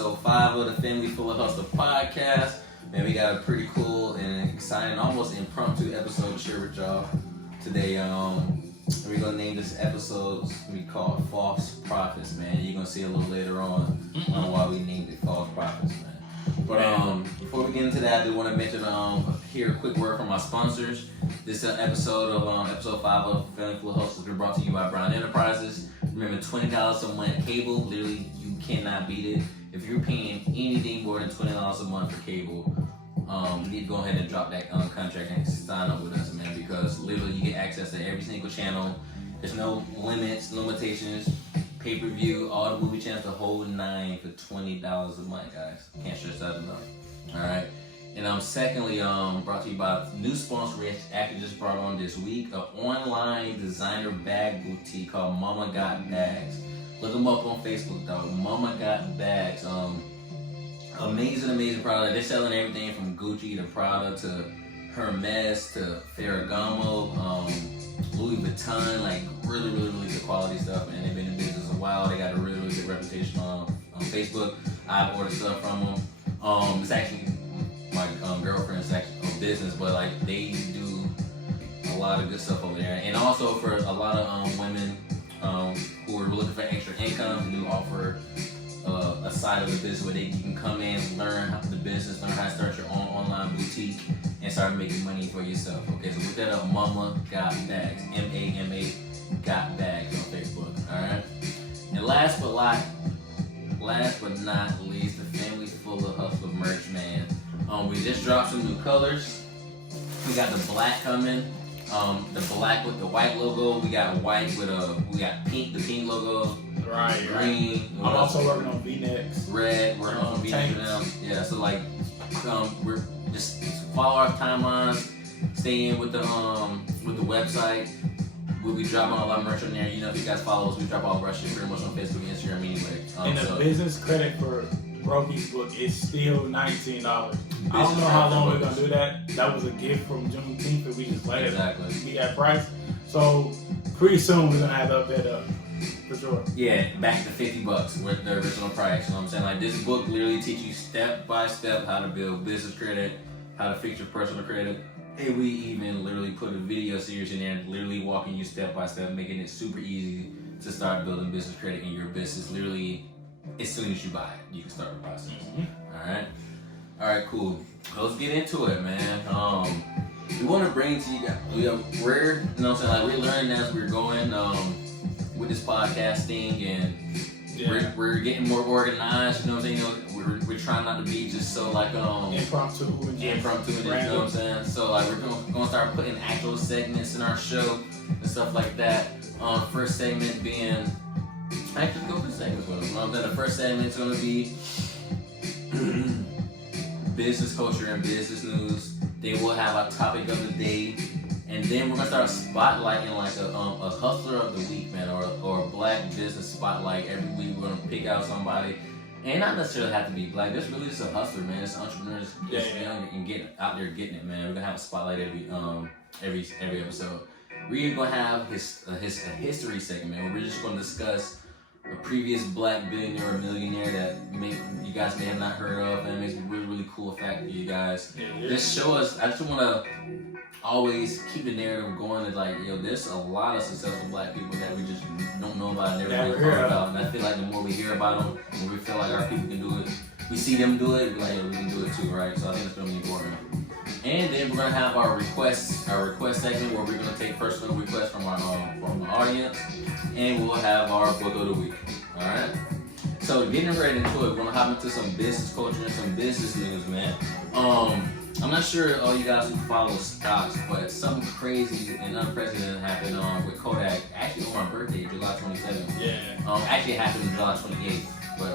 episode 5 of the Family Full of Hustle podcast. Man, we got a pretty cool and exciting, almost impromptu episode to share with y'all today. We're gonna name this episode we call it False Prophets, man. You're gonna see a little later on why we named it False Prophets, man. But before we get into that, I do want to mention here a quick word from our sponsors. This episode of episode 5 of Family Full of Hustle has been brought to you by Brown Enterprises. Remember, $20 a month cable, literally you cannot beat it. If you're paying anything more than $20 a month for cable, you need to go ahead and drop that contract and sign up with us, man, because literally you get access to every single channel. There's no limitations, pay-per-view, all the movie channels, the whole 9 for $20 a month, guys. Can't stress that enough. All right. And secondly, brought to you by a new sponsor we actually just brought on this week, an online designer bag boutique called Mama Got Bags. Look them up on Facebook, dog. Mama Got Bags. Amazing product. They're selling everything from Gucci to Prada to Hermes to Ferragamo, Louis Vuitton, like really good quality stuff. And they've been in business a while. They got a really good reputation on Facebook. I've ordered stuff from them. It's actually my girlfriend's actually on business, but like they do a lot of good stuff over there. And also for a lot of women who are looking for extra income, they do offer a side of the business where you can come in, learn the business, learn how to start your own online boutique, and start making money for yourself. Okay, so look that up, Mama Got Bags, MAMA Got Bags on Facebook. All right, and last but not least, the Family Full of Hustle merch, man. We just dropped some new colors. We got the black coming. The black with the white logo. We got white with we got pink, the pink logo. Right. Green. I'm also working on V-necks. Red. We're on V-necks now. Yeah. So like, we're just follow our timelines. Stay in with the website. We'll be dropping all our merch on there. You know, if you guys follow us, we drop all our shit pretty much on Facebook and Instagram anyway. And the business credit for Brokey's book is still $19. I don't know how long we're gonna do that. That was a gift from Juneteenth, and we just let it be that price. So pretty soon we're gonna have to up that up for sure. Yeah, back to $50 with the original price. You know what I'm saying? Like this book literally teaches you step by step how to build business credit, how to fix your personal credit. And we even literally put a video series in there, literally walking you step by step, making it super easy to start building business credit in your business. Literally, as soon as you buy it, you can start the process. All right, cool. Let's get into it, man. We want to bring to you guys, we're, you know what I'm saying, like we're learning as we're going with this podcast thing, and we're getting more organized. You know what I'm saying? We're trying not to be just so like impromptu, you know what I'm saying? So like we're gonna start putting actual segments in our show and stuff like that. First segment being. Actually, go through segments with them. You know what I'm saying? The first segment's gonna be business culture and business news. Then we'll have our topic of the day, and then we're gonna start spotlighting like a hustler of the week, man, or a black business spotlight. Every week we're gonna pick out somebody, and not necessarily have to be black. There's really just a hustler, man. It's entrepreneurs, young and getting out there getting it, man. We're gonna have a spotlight every episode. We're gonna have a history segment where we're just gonna discuss a previous black billionaire or millionaire that you guys may have not heard of, and it makes a really cool fact for you guys. Just show us. I just want to always keep the narrative going. It's like, yo, there's a lot of successful black people that we just don't know about, never really heard about. And I feel like the more we hear about them, when we feel like our people can do it, we see them do it, we're like, yo, we can do it too, right? So I think it's really important. And then we're gonna have our request segment where we're gonna take personal requests from our audience, and we'll have our book of the week. All right. So getting right into it, we're gonna hop into some business culture and some business news, man. I'm not sure all you guys who follow stocks, but something crazy and unprecedented happened with Kodak. Actually on my birthday, July 27th. Yeah. Actually it happened July 28th, but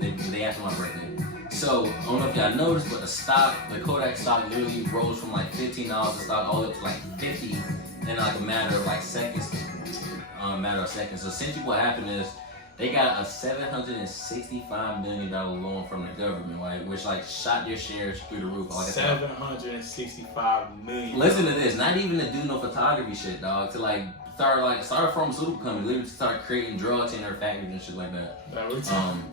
the day after my birthday. So, I don't know if y'all noticed, but the Kodak stock literally rose from like $15 a stock all the way up to like $50 in like a matter of seconds. So essentially what happened is they got a $765 million loan from the government, right, which like shot their shares through the roof. Like $765 million. Listen to this, not even to do no photography shit, dog, to like started a pharmaceutical company. Literally started creating drugs in their factories and shit like that.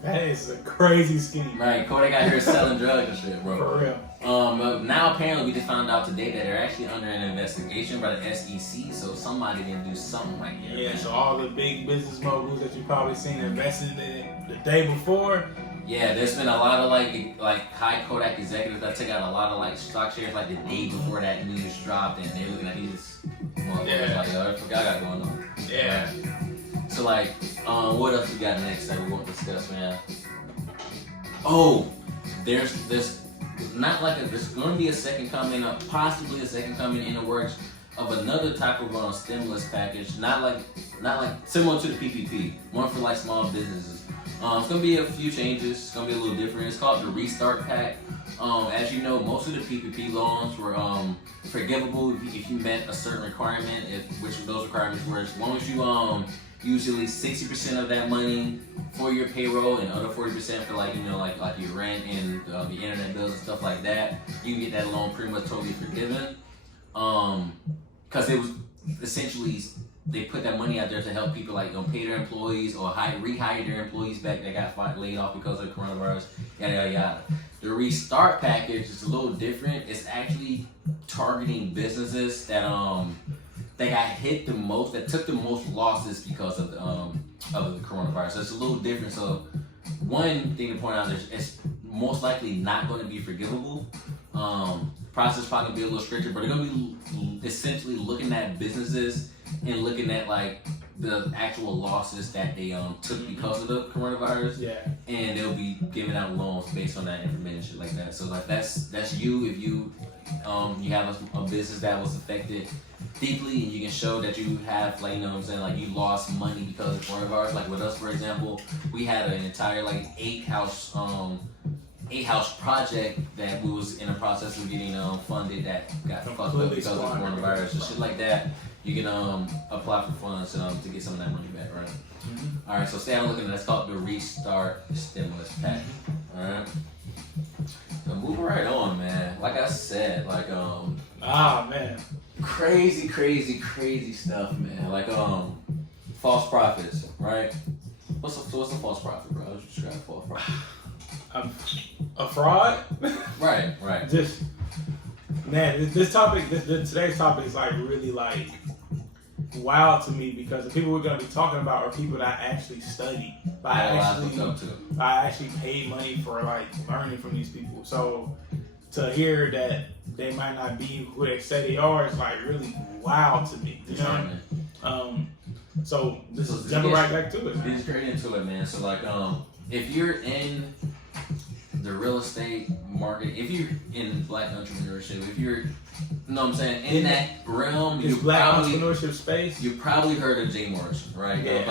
That is a crazy scheme. Right, Kodak out here selling drugs and shit, bro. For real. But now apparently we just found out today that they're actually under an investigation by the SEC. So somebody didn't do something like that. Yeah. Man. So all the big business moguls that you probably seen invested in the day before. Yeah, there's been a lot of like high Kodak executives that took out a lot of like stock shares like the day before that news dropped, and they're looking at these motherfuckers like, oh, I forgot I got going on. Yeah. Right? So like, what else we got next that we want to discuss, man? Oh, there's going to be a second coming, possibly a second coming in the works of another type of stimulus package, not like similar to the PPP, one for like small businesses. It's gonna be a few changes. It's gonna be a little different. It's called the Restart Pack. As you know, most of the PPP loans were forgivable if you met a certain requirement. Which of those requirements were as long as you use at least 60% of that money for your payroll and other 40% for like your rent and the internet bills and stuff like that. You can get that loan pretty much totally forgiven. Because it was essentially. They put that money out there to help people pay their employees or rehire their employees back that got laid off because of the coronavirus, yada yada yada. The Restart Package is a little different. It's actually targeting businesses that got hit the most, that took the most losses because of the coronavirus. So it's a little different. So one thing to point out is it's most likely not going to be forgivable. Process probably gonna be a little stricter, but they're gonna be essentially looking at businesses and looking at the actual losses that they took because of the coronavirus. Yeah. And they'll be giving out loans based on that information like that. So that's you if you have a business that was affected deeply and you can show that you have you lost money because of the coronavirus. Like with us, for example, we had an entire eight house project that we was in the process of getting funded that got fucked up because of the coronavirus and shit like that. You can apply for funds to get some of that money back, right? Mm-hmm. All right, so stay on looking. That's called the Restart Stimulus Pack. All right. So moving right on, man. Like I said, man, crazy stuff, man. False prophets, right? What's a false prophet, bro? How would you describe a false prophet? A fraud? Right. Just, man, this topic, today's topic is really wild to me because the people we're going to be talking about are people that I actually study. I actually paid money for learning from these people. So to hear that they might not be who they say they are is really wild to me. You know? So this is jumping right back to it. Just straight into it, man. So if you're in the real estate market, if you're in black entrepreneurship, if you're, in that realm, this black entrepreneurship space, you probably heard of Jay Morrison, right? Yeah.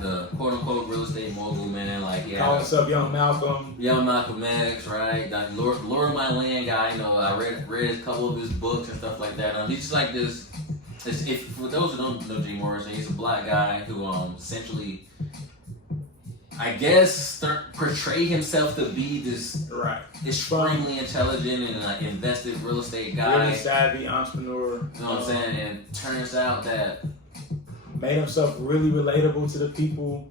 The quote unquote real estate mogul, man. Call himself Young Malcolm X, right? That Lord of My Land guy. I read a couple of his books and stuff like that. He's just like this. If for those who don't know Jay Morrison, he's a black guy who essentially, I guess, portray himself to be this extremely intelligent and invested real estate guy. Really savvy entrepreneur. You know what I'm saying? And it turns out that made himself really relatable to the people.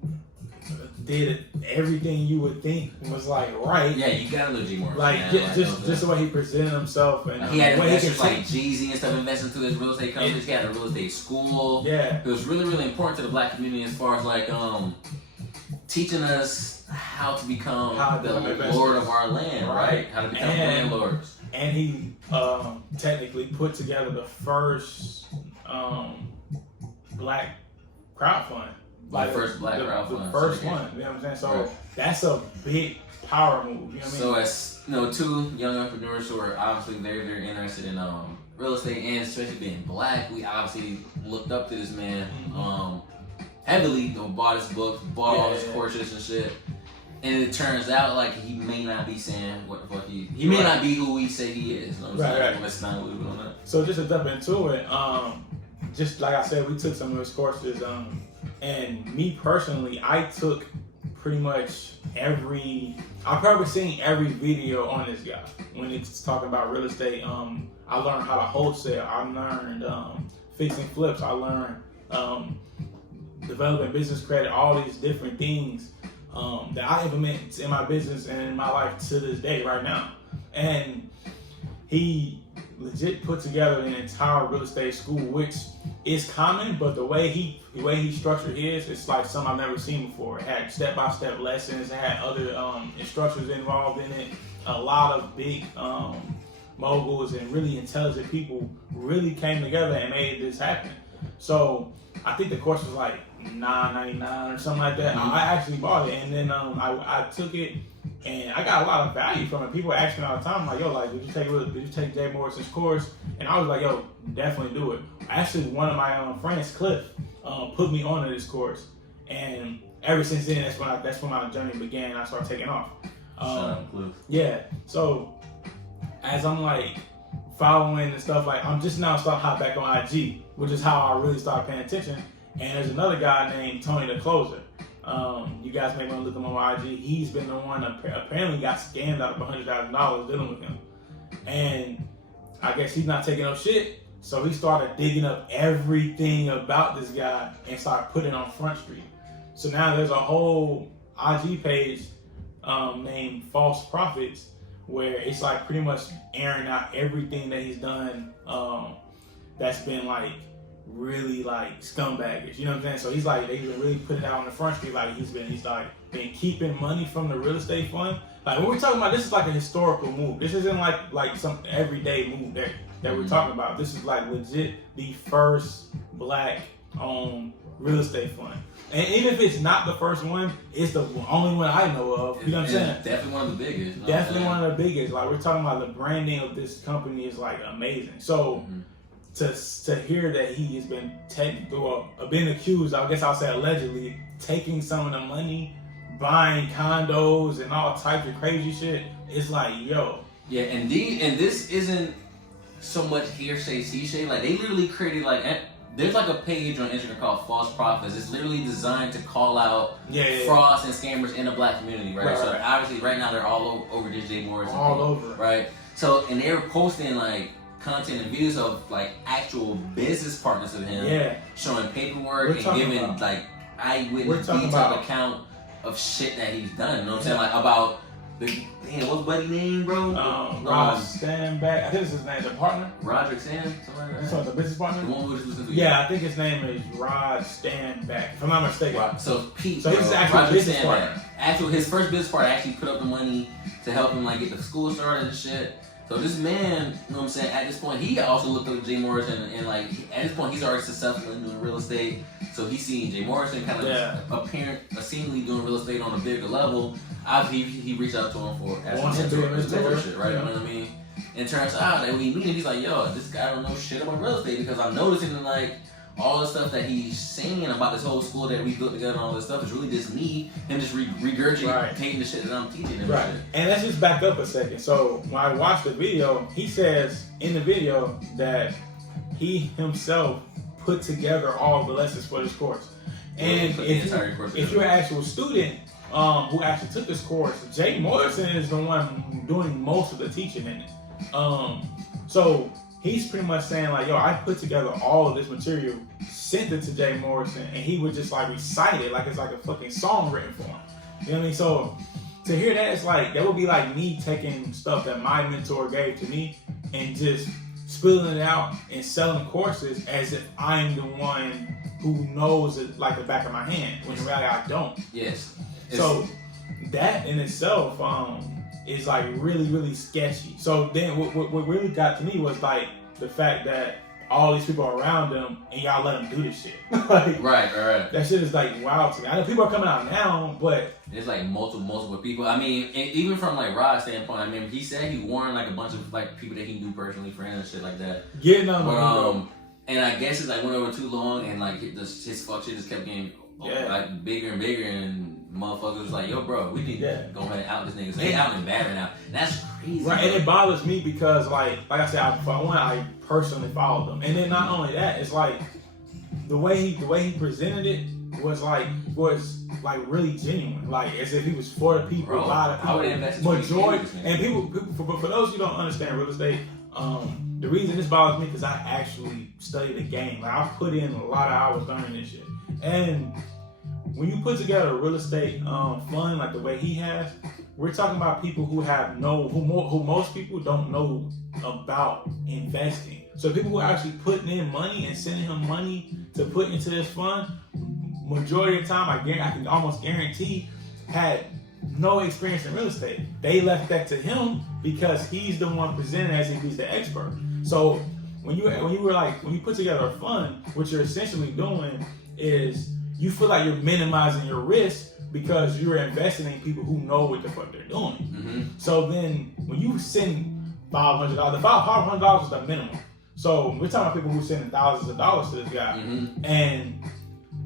Did everything you would think was right. Yeah, you gotta know Jay Morrison. Just the way he presented himself and he had investors like Jeezy and stuff investing into his real estate companies. He had a real estate school. Yeah, it was really, really important to the black community as far as teaching us how to become the lord of our land, right? How to become landlords. And he technically put together the first black crowdfund. The first black crowdfund. The first one. You know what I'm saying? So that's a big power move. You know what I mean? So as two young entrepreneurs who are obviously very, very interested in real estate and especially being black, we obviously looked up to this man. Heavily, bought his books, bought all his courses and shit. And it turns out he may not be saying what the fuck he may not be who we say he is. You know what I'm saying? Let's not leave it on that. So just to jump into it, just like I said, we took some of his courses. And me personally, I took pretty much I've probably seen every video on this guy when it's talking about real estate. I learned how to wholesale. I learned fixing flips. I learned developing business credit, all these different things that I implement in my business and in my life to this day right now. And he legit put together an entire real estate school, which is common, but the way he structured his, it's like something I've never seen before. It had step-by-step lessons, it had other instructors involved in it, a lot of big moguls and really intelligent people really came together and made this happen. So I think the course was like $9.99 or something like that. I actually bought it, and then I took it, and I got a lot of value from it. People ask me all the time, like, yo, like, did you take Jay Morrison's course? And I was like, yo, definitely do it. Actually, one of my friends, Cliff, put me onto this course, and ever since then, that's when my journey began. I started taking off. Shout out, Cliff. Yeah. So as I'm like following and stuff, like I'm just now starting to hop back on IG, which is how I really started paying attention. And there's another guy named Tony the Closer. You guys may want to look him on IG. He's been the one that apparently got scammed out of $100,000 dealing with him. And I guess he's not taking no shit. So he started digging up everything about this guy and started putting it on Front Street. So now there's a whole IG page named False Prophetz, where it's like pretty much airing out everything that he's done that's been like really like scumbagish, you know what I'm saying? So he's like, they've been really putting it out on the Front Street, like he's like been keeping money from the real estate fund. Like when we're talking about, this is like a historical move. This isn't like some everyday move that we're talking about. This is like legit the first black owned real estate fund. And even if it's not the first one, it's the only one I know of. You know what I'm saying? Definitely one of the biggest. Definitely one of the biggest. Like we're talking about, the branding of this company is like amazing. So to hear that he has been been accused, I guess I'll say allegedly, taking some of the money, buying condos and all types of crazy shit, it's like, yo. Yeah, and this isn't so much hearsay. Like they literally created like. There's like a page on Instagram called False Prophetz. It's literally designed to call out frauds and scammers in the black community, right? So obviously right now they're all over this Jay Morrison all thing, over, right? So and they're posting like content and videos of like actual business partners of him, showing paperwork and giving like eyewitness detailed account of shit that he's done. You know what I'm saying? Like about what's buddy name, bro? Rod Stanback. I think it's his name. The partner. Roderick Sam. Something like that. So the business partner. The one we just listened to. Yeah, I think his name is Rod Stanback, if I'm not mistaken. So Pete. So he's actually business partner. His first business partner actually put up the money to help him like get the school started and shit. So this man, you know what I'm saying, at this point, he also looked up Jay Morrison and like, at this point, he's already successful in doing real estate. So he's seen Jay Morrison kind of seemingly doing real estate on a bigger level. Obviously, he reached out to him for asking him his mentorship, right? You know what I mean? And it turns out that when he meet him, he's like, yo, this guy don't know shit about real estate, because I'm noticing that like, all the stuff that he's saying about this whole school that we built together and all this stuff is really just me, him just regurgitating the shit that I'm teaching him. Right. And let's just back up a second. So when I watched the video, he says in the video that he himself put together all the lessons for this course. And if you're an actual student who actually took this course, Jay Morrison is the one doing most of the teaching in it. So he's pretty much saying like, yo, I put together all of this material, sent it to Jay Morrison, and he would just like recite it like it's like a fucking song written for him. You know what I mean? So to hear that, it's like, that would be like me taking stuff that my mentor gave to me and just spilling it out and selling courses as if I'm the one who knows it like the back of my hand, when in reality I don't. Yes. So that in itself, is like really, really sketchy. So then what really got to me was like the fact that all these people are around them and y'all let them do this shit. Like, right. That shit is like wild to me. I know people are coming out now, but there's like multiple people. I mean, and even from like Rod's standpoint, I mean, he said he warned like a bunch of like people that he knew personally, friends and shit like that. Getting on and I guess it like went over too long, and like his fuck shit just kept getting like bigger and bigger, and motherfuckers was like, yo, bro, we need to go ahead and out this nigga. So they out and bad right now. That's crazy. Right, and it bothers me because like I said, I personally followed them, and then not only that, it's like the way he presented it was really genuine, like as if he was for the people, a lot of people, majority, and people. For those who don't understand real estate, the reason this bothers me because I actually study the game. Like, I've put in a lot of hours learning this shit. And when you put together a real estate fund like the way he has, we're talking about people who who most people don't know about investing. So people who are actually putting in money and sending him money to put into this fund, majority of the time, I can almost guarantee, had no experience in real estate. They left that to him because he's the one presenting as if he's the expert. So when you put together a fund, what you're essentially doing is you feel like you're minimizing your risk because you're investing in people who know what the fuck they're doing. Mm-hmm. So then when you send $500, the $500 is the minimum. So we're talking about people who sending thousands of dollars to this guy. Mm-hmm. And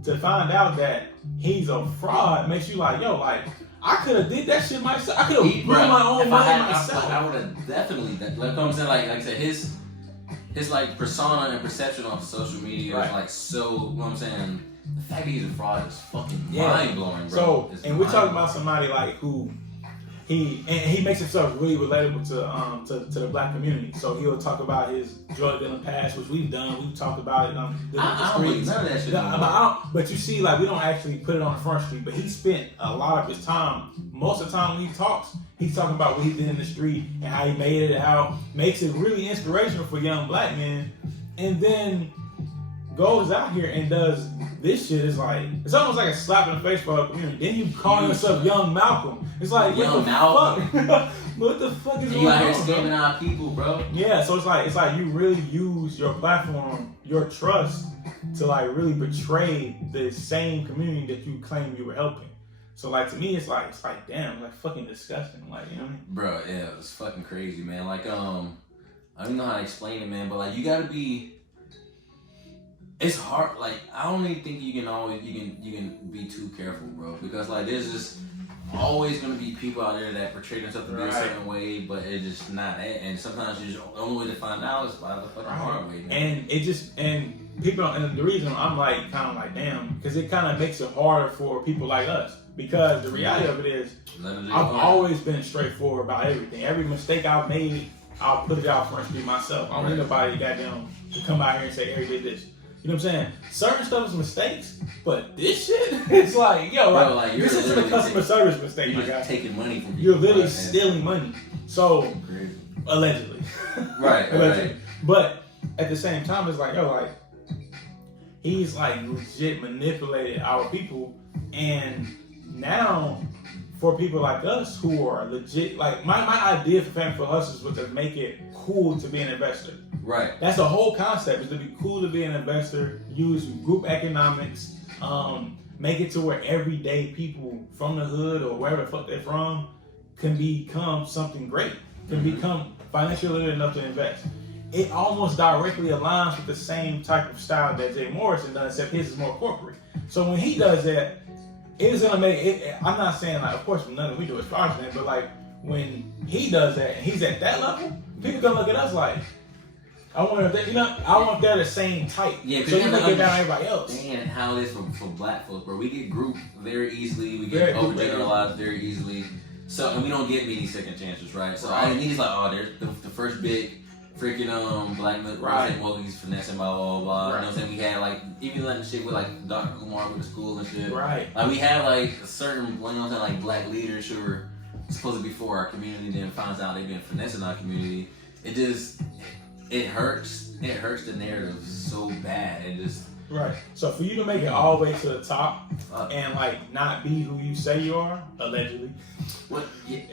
to find out that he's a fraud makes you like, yo, like, I could have did that shit myself. I could have brought my own money myself. I would have definitely, like I'm saying, like I said, his like persona and perception on social media is like so, you know what I'm saying? The fact that he's a fraud is fucking mind blowing, bro. So, and we're talking about somebody like who he makes himself really relatable to the black community. So he'll talk about his drug dealing past, which we've done. We've talked about it on I don't believe none of that shit. But you see, like, we don't actually put it on the front street. But he spent a lot of his time, most of the time when he talks, he's talking about what he did in the street and how he made it, how makes it really inspirational for young black men. And then goes out here and does this shit. Is like, it's almost like a slap in the face for our community. Then you call yourself Young Malcolm. It's like, Young Malcolm. What the fuck is going on? You out here scamming our people, bro. Yeah, so it's like you really use your platform, your trust, to like really betray the same community that you claim you were helping. So like, to me, it's like damn, like fucking disgusting. Like, you know what I mean? Bro, yeah, it's fucking crazy, man. Like, I don't know how to explain it, man, but like, you gotta be. It's hard. Like, I don't even think you can be too careful, bro, because like there's just always gonna be people out there that portray themselves to be a certain way, but it's just not it. And sometimes the only way to find out is by the fucking hard way, man. And people, and the reason I'm like kind of like damn, because it kind of makes it harder for people like us. Because the reality of it is, I've always been straightforward about everything. Every mistake I've made, I'll put it out front street myself. I don't need nobody goddamn to come out here and say, "Harry did this." You know what I'm saying? Certain stuff is mistakes, but this shit, it's like, yo, bro, like this isn't a customer service mistake. You're taking money from people. You're literally stealing money. So, allegedly. Right, allegedly. Right. But at the same time, it's like, yo, like, he's like legit manipulated our people, and now for people like us who are legit, like my idea for Family for Hustlers was to make it cool to be an investor. Right. That's the whole concept, is to be cool to be an investor, use group economics, make it to where everyday people from the hood or wherever the fuck they're from can become something great, can become financially literate enough to invest. It almost directly aligns with the same type of style that Jay Morrison does, except his is more corporate. So when he does that, it is gonna make it. I'm not saying like, of course, nothing we do is fraudulent, but like when he does that and he's at that level, people gonna look at us like, I wonder if they, I want they're the same type. Yeah, so you look at down everybody else. And how it is for black folks, bro. We get grouped very easily. We get overgeneralized very easily. So, and we don't get many second chances, right? So I think it's like, oh, there's the first big freaking black man, right? Well, he's finessing, blah blah blah. Right. You know what I'm saying? We had like even like shit with like Dr. Umar with the school and shit. Right. Like we have like a certain, you know what I'm saying, like black leaders who are supposed to be for our community, then finds out they've been finessing our community. It hurts. It hurts the narrative so bad. It just right. So for you to make it all the way to the top and like not be who you say you are, allegedly. What?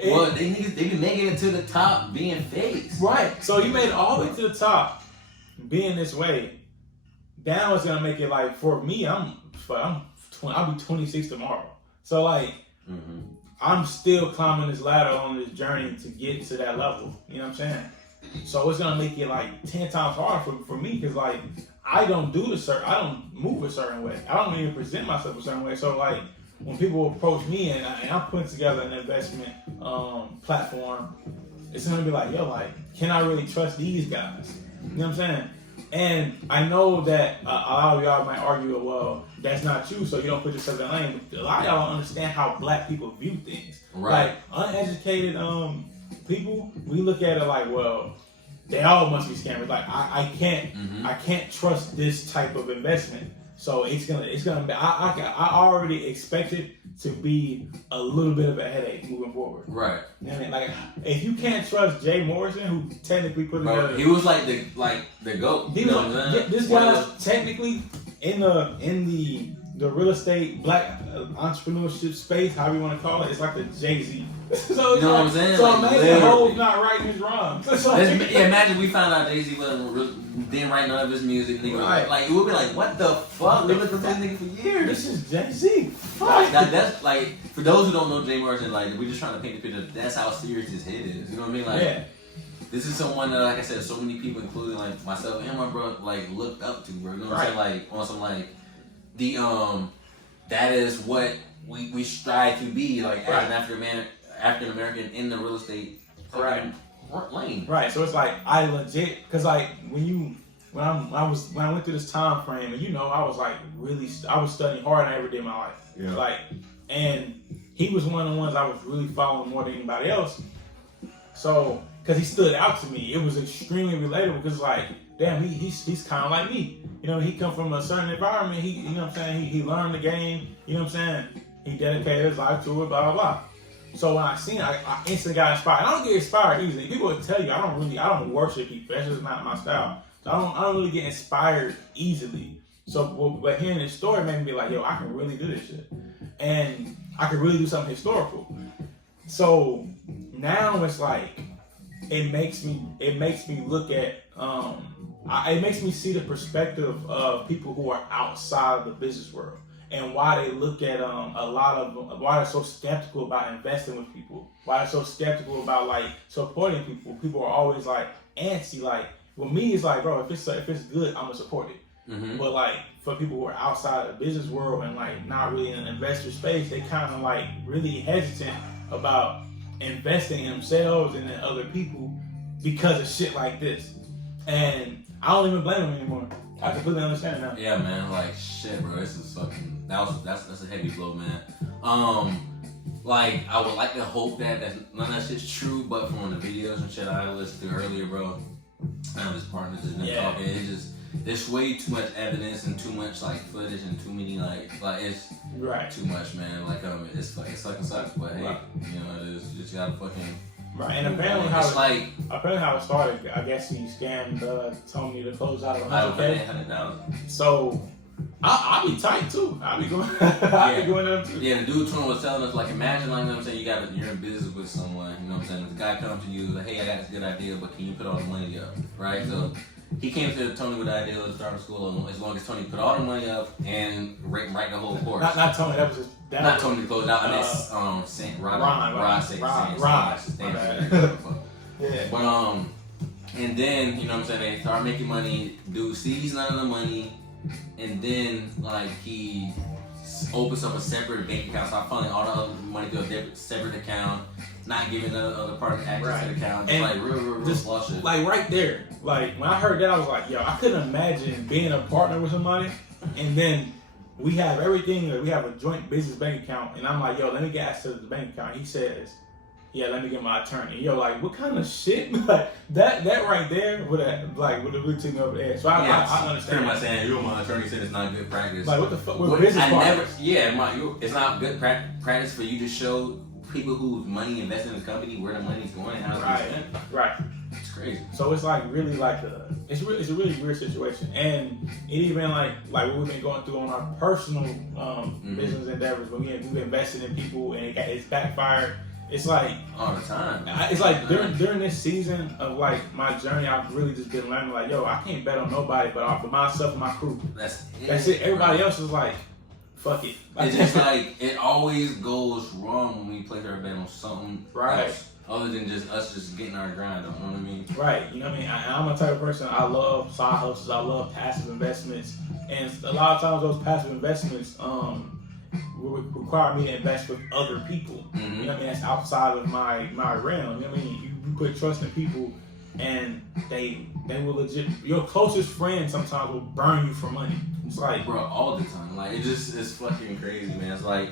Well, they be making it to the top being fakes. Right. So you made it all the way to the top being this way. Now it's gonna make it like for me. I'll be 26 tomorrow. So like. Mm-hmm. I'm still climbing this ladder on this journey to get to that level. You know what I'm saying? So it's gonna make it like 10 times harder for me because like I don't move a certain way. I don't even present myself a certain way. So like when people approach me and I'm putting together an investment platform, it's gonna be like, yo, like, can I really trust these guys? You know what I'm saying? And I know that a lot of y'all might argue, well, that's not you, so you don't put yourself in that lane. But a lot of y'all don't understand how black people view things. Right. Like, uneducated people, we look at it like, well, they all must be scammers. Like I can't trust this type of investment. So it's gonna be. I already expect it to be a little bit of a headache moving forward. Right. I mean, like if you can't trust Jay Morrison, who technically put together, he was like the GOAT. He was, this guy's technically in the real estate black entrepreneurship space, however you want to call it. It's like the Jay-Z. So you know what I'm saying? So like, imagine Ho's not writing his rhymes. Imagine we found out Jay-Z didn't write none of his music. Nigga. Right. Like it would be like, what the fuck? We've been listening to this nigga for years. This is Jay-Z. Fuck. That's like, for those who don't know Jay Morrison, like we're just trying to paint the picture. That's how serious his hit is. You know what I mean? Like, this is someone that, like I said, so many people, including like myself and my bro, like looked up to, bro. You know what I'm saying? Like on some like the that is what we strive to be, like as an African American in the real estate lane. Right. So it's like I legit, cause like when I went through this time frame, and I was like I was studying harder than I ever did in my life. Yeah. Like, and he was one of the ones I was really following more than anybody else. So, cause he stood out to me, it was extremely relatable. Cause like, damn, he's kind of like me. He come from a certain environment. He, you know what I'm saying? He learned the game. You know what I'm saying? He dedicated his life to it. Blah blah blah. So when I seen it, I instantly got inspired. And I don't get inspired easily. People will tell you I don't worship people. That's just not my style. So I don't really get inspired easily. So but hearing this story made me be like, yo, I can really do this shit, and I can really do something historical. So now it's like it makes me look at it makes me see the perspective of people who are outside of the business world, and why they look at why they're so skeptical about investing with people, why they're so skeptical about like supporting people. People are always like antsy. Like with me, it's like, bro, if it's good, I'm gonna support it. Mm-hmm. But like for people who are outside of the business world and like not really in an investor space, they kind of like really hesitant about investing in themselves and in other people because of shit like this. And I don't even blame them anymore. I completely understand now. Yeah, man. Like shit, bro. This is fucking. That's a heavy blow, man. Like I would like to hope that none of that shit's true, but from the videos and shit I listened to earlier, bro, and his partners just been talking. It just there's way too much evidence and too much like footage and too many like it's too much, man. Like it fucking sucks, but hey, it is. You just gotta fucking. Right, and apparently how it started, I guess he scammed Tony to close out of $100,000. So I'll be tight too. I'll be going up too. Yeah, the dude Tony was telling us, like, imagine, like, you know what I'm saying, you're in business with someone, you know what I'm saying, the guy comes to you like, hey, I got this good idea, but can you put all the money up, right? So he came to Tony with the idea of starting school as long as Tony put all the money up and write the whole course. Not Tony, that was just... Not Tony to close out. I meant Ron. Yeah. But and then you know what I'm saying, they start making money. Dude sees none of the money, and then like he opens up a separate bank account. Start funneling all the other money to a separate account, not giving the other party access to the account. Just like real bullshit. Like right there, like when I heard that, I was like, yo, I couldn't imagine being a partner with somebody, and then. We have everything. We have a joint business bank account, and I'm like, yo, let me get access to the bank account. He says, yeah, let me get my attorney. Yo, like, what kind of shit? Like that right there would have really took me over the edge. So I understand. Pretty much saying, you're my attorney said it's not good practice. Like what the fuck? It's not good practice for you to show people whose money invested in the company where the money's going and how it's spent. Right. It's crazy. So it's like really like it's a really weird situation, and it even like what we've been going through on our personal business endeavors when we've invested in people and it's backfired. It's like all the time. It's like during this season of like my journey, I've really just been learning like, yo, I can't bet on nobody but myself and my crew. That's it. Everybody else is like, fuck it. It's just like it always goes wrong when we place our bet on something else. Other than just us just getting our grind on, you know what I mean? Right, you know what I mean? I'm a type of person, I love side hustles, I love passive investments. And a lot of times those passive investments require me to invest with other people. Mm-hmm. You know what I mean? That's outside of my realm. You know what I mean? You put trust in people and they will legit, your closest friend sometimes will burn you for money. It's like, bro, all the time. Like, it's fucking crazy, man. It's like,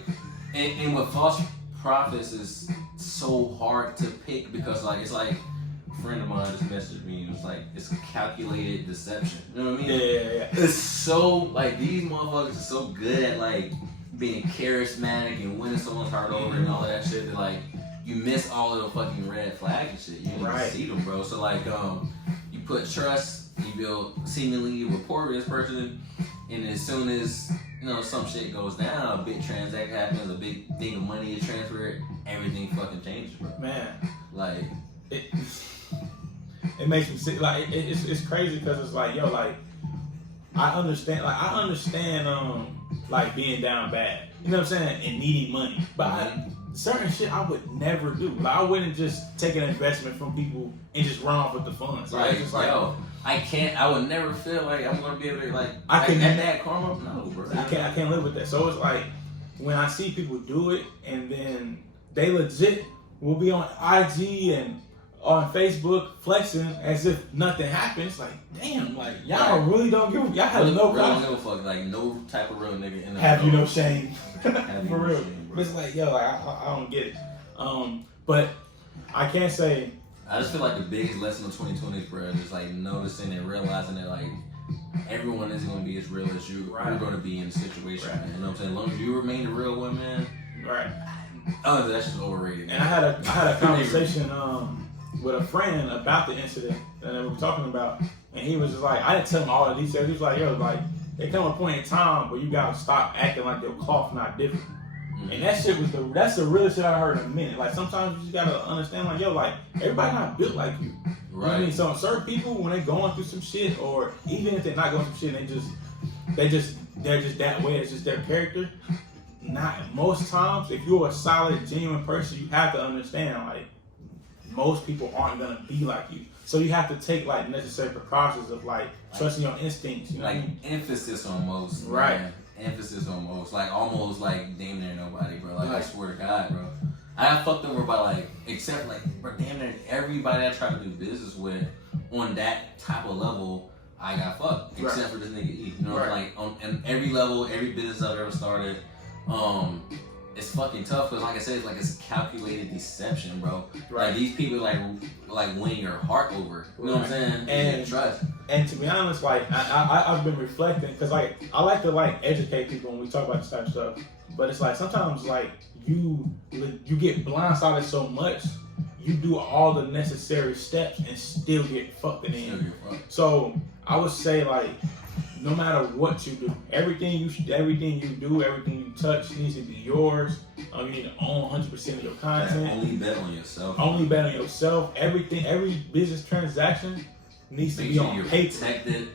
and with false Prophetz is so hard to pick because like it's like friend of mine just messaged me. It was like, it's calculated deception. You know what I mean? Yeah. It's so, like, these motherfuckers are so good at, like, being charismatic and winning someone's heart over and all of that shit that, like, you miss all of the fucking red flags and shit. You don't even see them, bro. So, like, you put trust, you build seemingly rapport with this person, and as soon as, you know, some shit goes down, a big transaction happens, a big thing of money is transferred, everything fucking changes, bro. Man. Like, it makes me sick. Like, it's crazy because it's like, yo, like, I understand, like, being down bad. You know what I'm saying? And needing money. But certain shit I would never do. Like, I wouldn't just take an investment from people and just run off with the funds. Right. It's just like, yo, I would never feel like I'm gonna be able to, like, at that karma. No, bro. I can't live with that. So it's like, when I see people do it and then they legit will be on IG and on Facebook flexing as if nothing happens, like, damn, like, y'all really don't give, y'all have no don't give a fuck, like, no type of real nigga in the have you no shame. For real. Shame, it's like, yo, like, I don't get it. But I can't say. I just feel like the biggest lesson of 2020 is, bro, is like noticing and realizing that, like, everyone isn't going to be as real as you. Right. You're going to be in the situation, man. You know what I'm saying? As long as you remain the real one, man. Right. Oh, that's just overrated. Man. And I had a conversation with a friend about the incident that we were talking about, and he was just like, I didn't tell him all the details. He was like, yo, like, there come a point in time where you gotta stop acting like your cloth not different. Mm-hmm. And that shit that's the realest shit I heard in a minute. Like, sometimes you just gotta understand, like, yo, like, everybody not built like you. Right. You know what I mean? So certain people, when they going through some shit, or even if they're not going through shit, they're just that way. It's just their character. Not most times, if you're a solid, genuine person, you have to understand, like, most people aren't gonna be like you. So you have to take, like, necessary precautions of, like, trusting your instincts. You know, like, emphasis on most. Right. Man. Emphasis on most. Like, almost like damn near nobody, bro. Like, I swear to God, bro. I got fucked over by, like, except, like, bro, damn near everybody I try to do business with on that type of level, I got fucked. Except for this nigga E. You know, like, on every level, every business I've ever started, it's fucking tough because, like I said, it's like it's calculated deception, bro. Right. Like, these people like win your heart over. You know what I'm saying? And trust. And to be honest, like, I've been reflecting because, like, I like to, like, educate people when we talk about this type of stuff. But it's like sometimes, like, you get blindsided so much, you do all the necessary steps and still get fucked in the end. So I would say, like, no matter what you do, everything you do, everything you touch needs to be yours. You need to own 100% of your content. Yeah, only bet on yourself. Only bet on yourself. Everything, every business transaction needs to be on paper. Protected.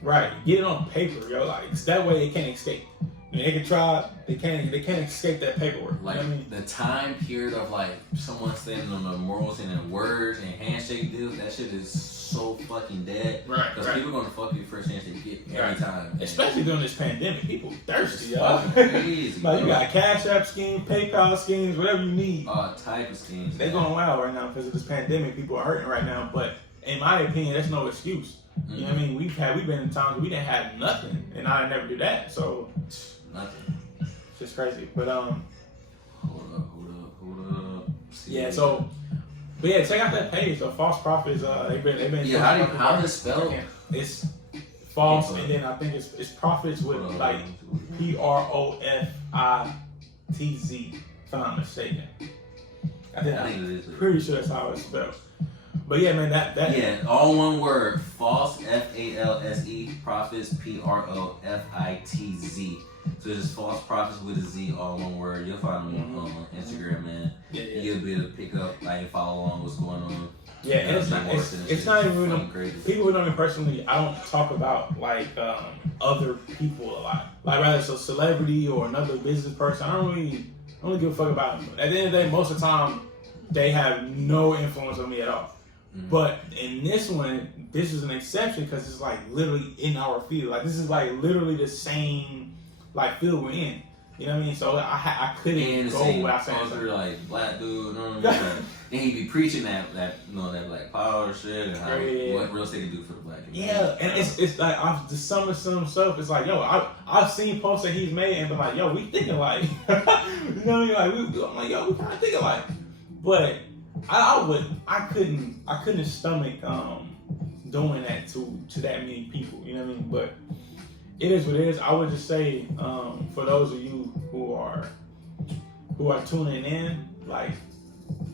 Right. Get it on paper, yo. Like, that way they can't escape. I mean, they can try, they can't escape that paperwork. Like, you know what I mean? The time period of, like, someone standing on the morals and the words and handshake deals, that shit is so fucking dead. Right. Because people are gonna fuck you first chance they get every time. Especially during this pandemic, people thirsty, y'all. Crazy. Like, you got Cash App schemes, PayPal schemes, whatever you need. All type of schemes. They're going wild right now because of this pandemic. People are hurting right now, but in my opinion, that's no excuse. Mm-hmm. You know what I mean? We've been in times where we didn't have nothing, and I never do that. So nothing. It's just crazy. But hold up. Yeah. So, but yeah, check out that page. The False Prophetz. They've been. Yeah. How does it spell? It's false, and then I think it's Prophetz with like Profitz. If I'm not mistaken. I'm pretty sure that's how it's spelled. But yeah, man, that yeah, all one word. False, False, Prophetz, Profitz. So it's just False Prophetz with a Z, all one word. You'll find them on Instagram, man. Yeah. You'll be able to pick up, like, follow along what's going on. Yeah, and it's not even really crazy. People who know me personally, I don't talk about, like, other people a lot. Like, rather it's a celebrity or another business person. I don't really give a fuck about them. At the end of the day, most of the time, they have no influence on me at all. Mm-hmm. But in this one, this is an exception because it's, like, literally in our field. Like, this is, like, literally the same, like, field we're in. You know what I mean? So I couldn't go without saying something. Like, black dude, you know what I mean? And he be preaching that black power shit and how what real estate can do for the black community. Yeah, and it's like some stuff. It's like, yo, I've seen posts that he's made and been like, yo, we thinking like, you know what I mean? Like, I'm like, yo, we kind of thinking like, but I couldn't stomach doing that to that many people. You know what I mean? But it is what it is. I would just say for those of you who are tuning in, like,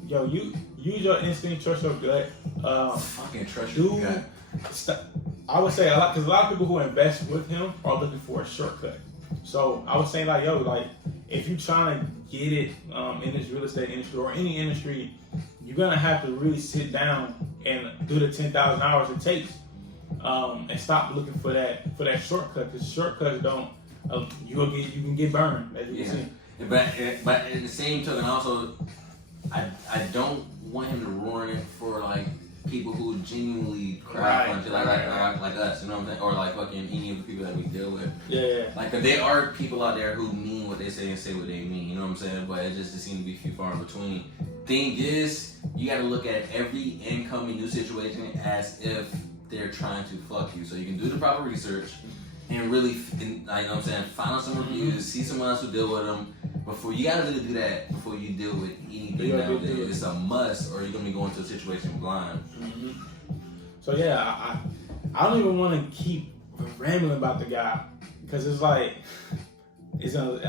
yo, you use your instinct, trust your gut. Fucking trust your gut. I would say because a lot of people who invest with him are looking for a shortcut. So I would say, like, yo, like, if you're trying to get it in this real estate industry or any industry, you're gonna have to really sit down and do the 10,000 hours it takes, and stop looking for that shortcut. Because shortcuts don't, you can get burned, as you can see. But at the same token, also, I don't want him to ruin it for like people who genuinely crowdfund like us, you know what I'm saying, or like fucking any of the people that we deal with. Yeah. Like, 'cause there are people out there who mean what they say and say what they mean. You know what I'm saying? But it just seems to be few far in between. Thing is, you got to look at every incoming new situation as if they're trying to fuck you. So you can do the proper research and really, you know what I'm saying, find some reviews, see someone else who deal with them. Before you gotta really do that before you deal with anything nowadays. It's a must, or you're gonna be going to a situation blind. Mm-hmm. So yeah, I don't even want to keep rambling about the guy because it's like I don't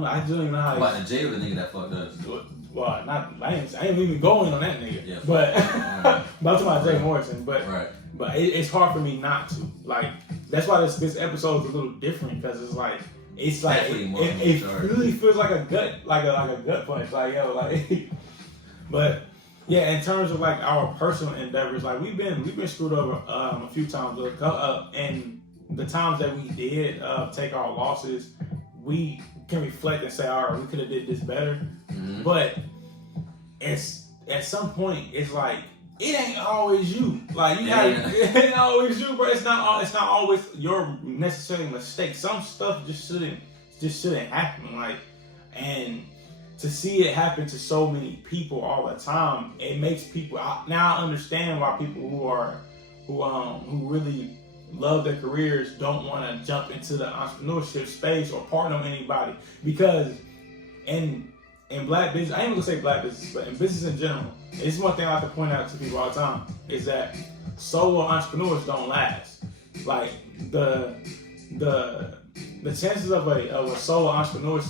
know. I just don't even know how. About the jail, the nigga that fucked us. Well, I ain't even going on that nigga. Yeah, but I'm talking about Jay Morrison. But right. But it's hard for me not to. Like, that's why this episode is a little different because it's like. It's like it really feels like a gut punch, like, yo, like. But yeah, in terms of like our personal endeavors, like we've been screwed over a few times, and the times that we did take our losses, we can reflect and say, all right, we could have did this better. Mm-hmm. But it's at some point, it's like it ain't always you. Like it ain't always you, bro. It's not always your necessarily mistake. Some stuff just shouldn't happen. Like, and to see it happen to so many people all the time, it makes people. Now I understand why people who really love their careers don't want to jump into the entrepreneurship space or partner with anybody, because in black business, I ain't gonna say black business, but in business in general, it's one thing I like to point out to people all the time is that solo entrepreneurs don't last. Like the chances of a solo entrepreneur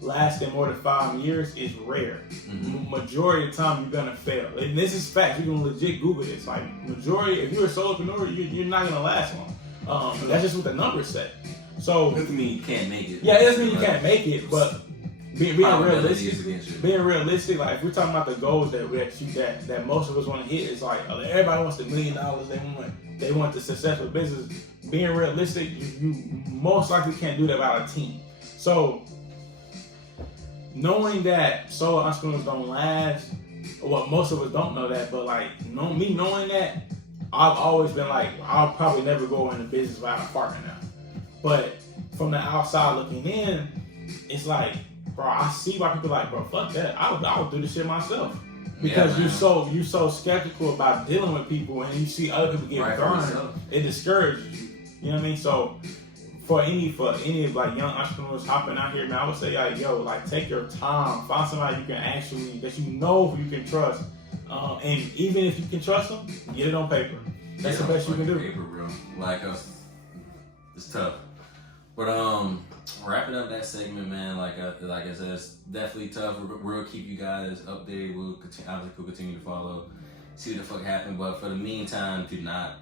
lasting more than 5 years is rare. Mm-hmm. Majority of the time, you're gonna fail, and this is fact. You can legit Google this. Like, majority, if you're a solopreneur, you're not gonna last long. That's just what the numbers say. So it doesn't mean you can't make it. Yeah, it doesn't mean you can't make it, but being realistic, like if we're talking about the goals that most of us want to hit, it's like everybody wants $1 million. They want the successful business. Being realistic, you most likely can't do that without a team. So knowing that solo entrepreneurs don't last, well, most of us don't know that, but like knowing that, I've always been like, I'll probably never go into business without a partner now. But from the outside looking in, it's like, bro, I see why people are like, bro, fuck that. I would do this shit myself. Because you're so skeptical about dealing with people, and you see other people get burned, it discourages you. You know what I mean? So for any like young entrepreneurs hopping out here, man, I would say, like, yo, like, take your time, find somebody you can actually, that you know who you can trust, and even if you can trust them, get it on paper. That's the best you can do. Paper, bro. Like, it's tough. But wrapping up that segment, man. Like I said, it's definitely tough. We'll keep you guys updated. We'll continue to follow, see what the fuck happened. But for the meantime, do not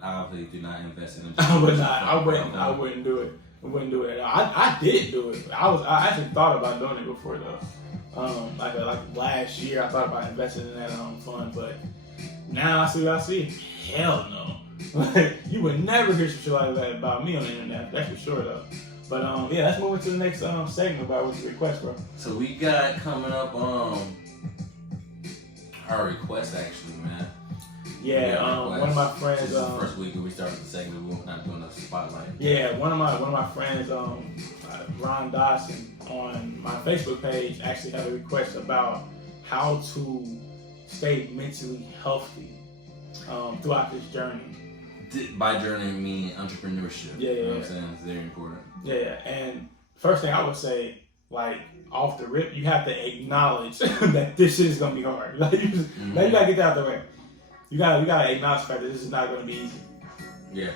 invest in it. I wouldn't do it. I wouldn't do it. I did do it. I actually thought about doing it before though. Like last year, I thought about investing in that fund, but now I see. Hell no. You would never hear some shit like that about me on the internet. That's for sure though. But yeah, let's move into the next segment about what you request, bro. So we got coming up our request actually, man. Yeah, one of my friends. This is the first week we started the segment. We're not doing a spotlight. Yeah, one of my friends, Ron Dawson, on my Facebook page actually had a request about how to stay mentally healthy throughout this journey. By journey, I mean entrepreneurship. Yeah, you know what I'm saying? It's very important. Yeah, and first thing I would say, like off the rip, you have to acknowledge that this shit is gonna be hard. Like you just, like, you gotta get that out the way. You gotta acknowledge the fact that this is not gonna be easy. Yeah.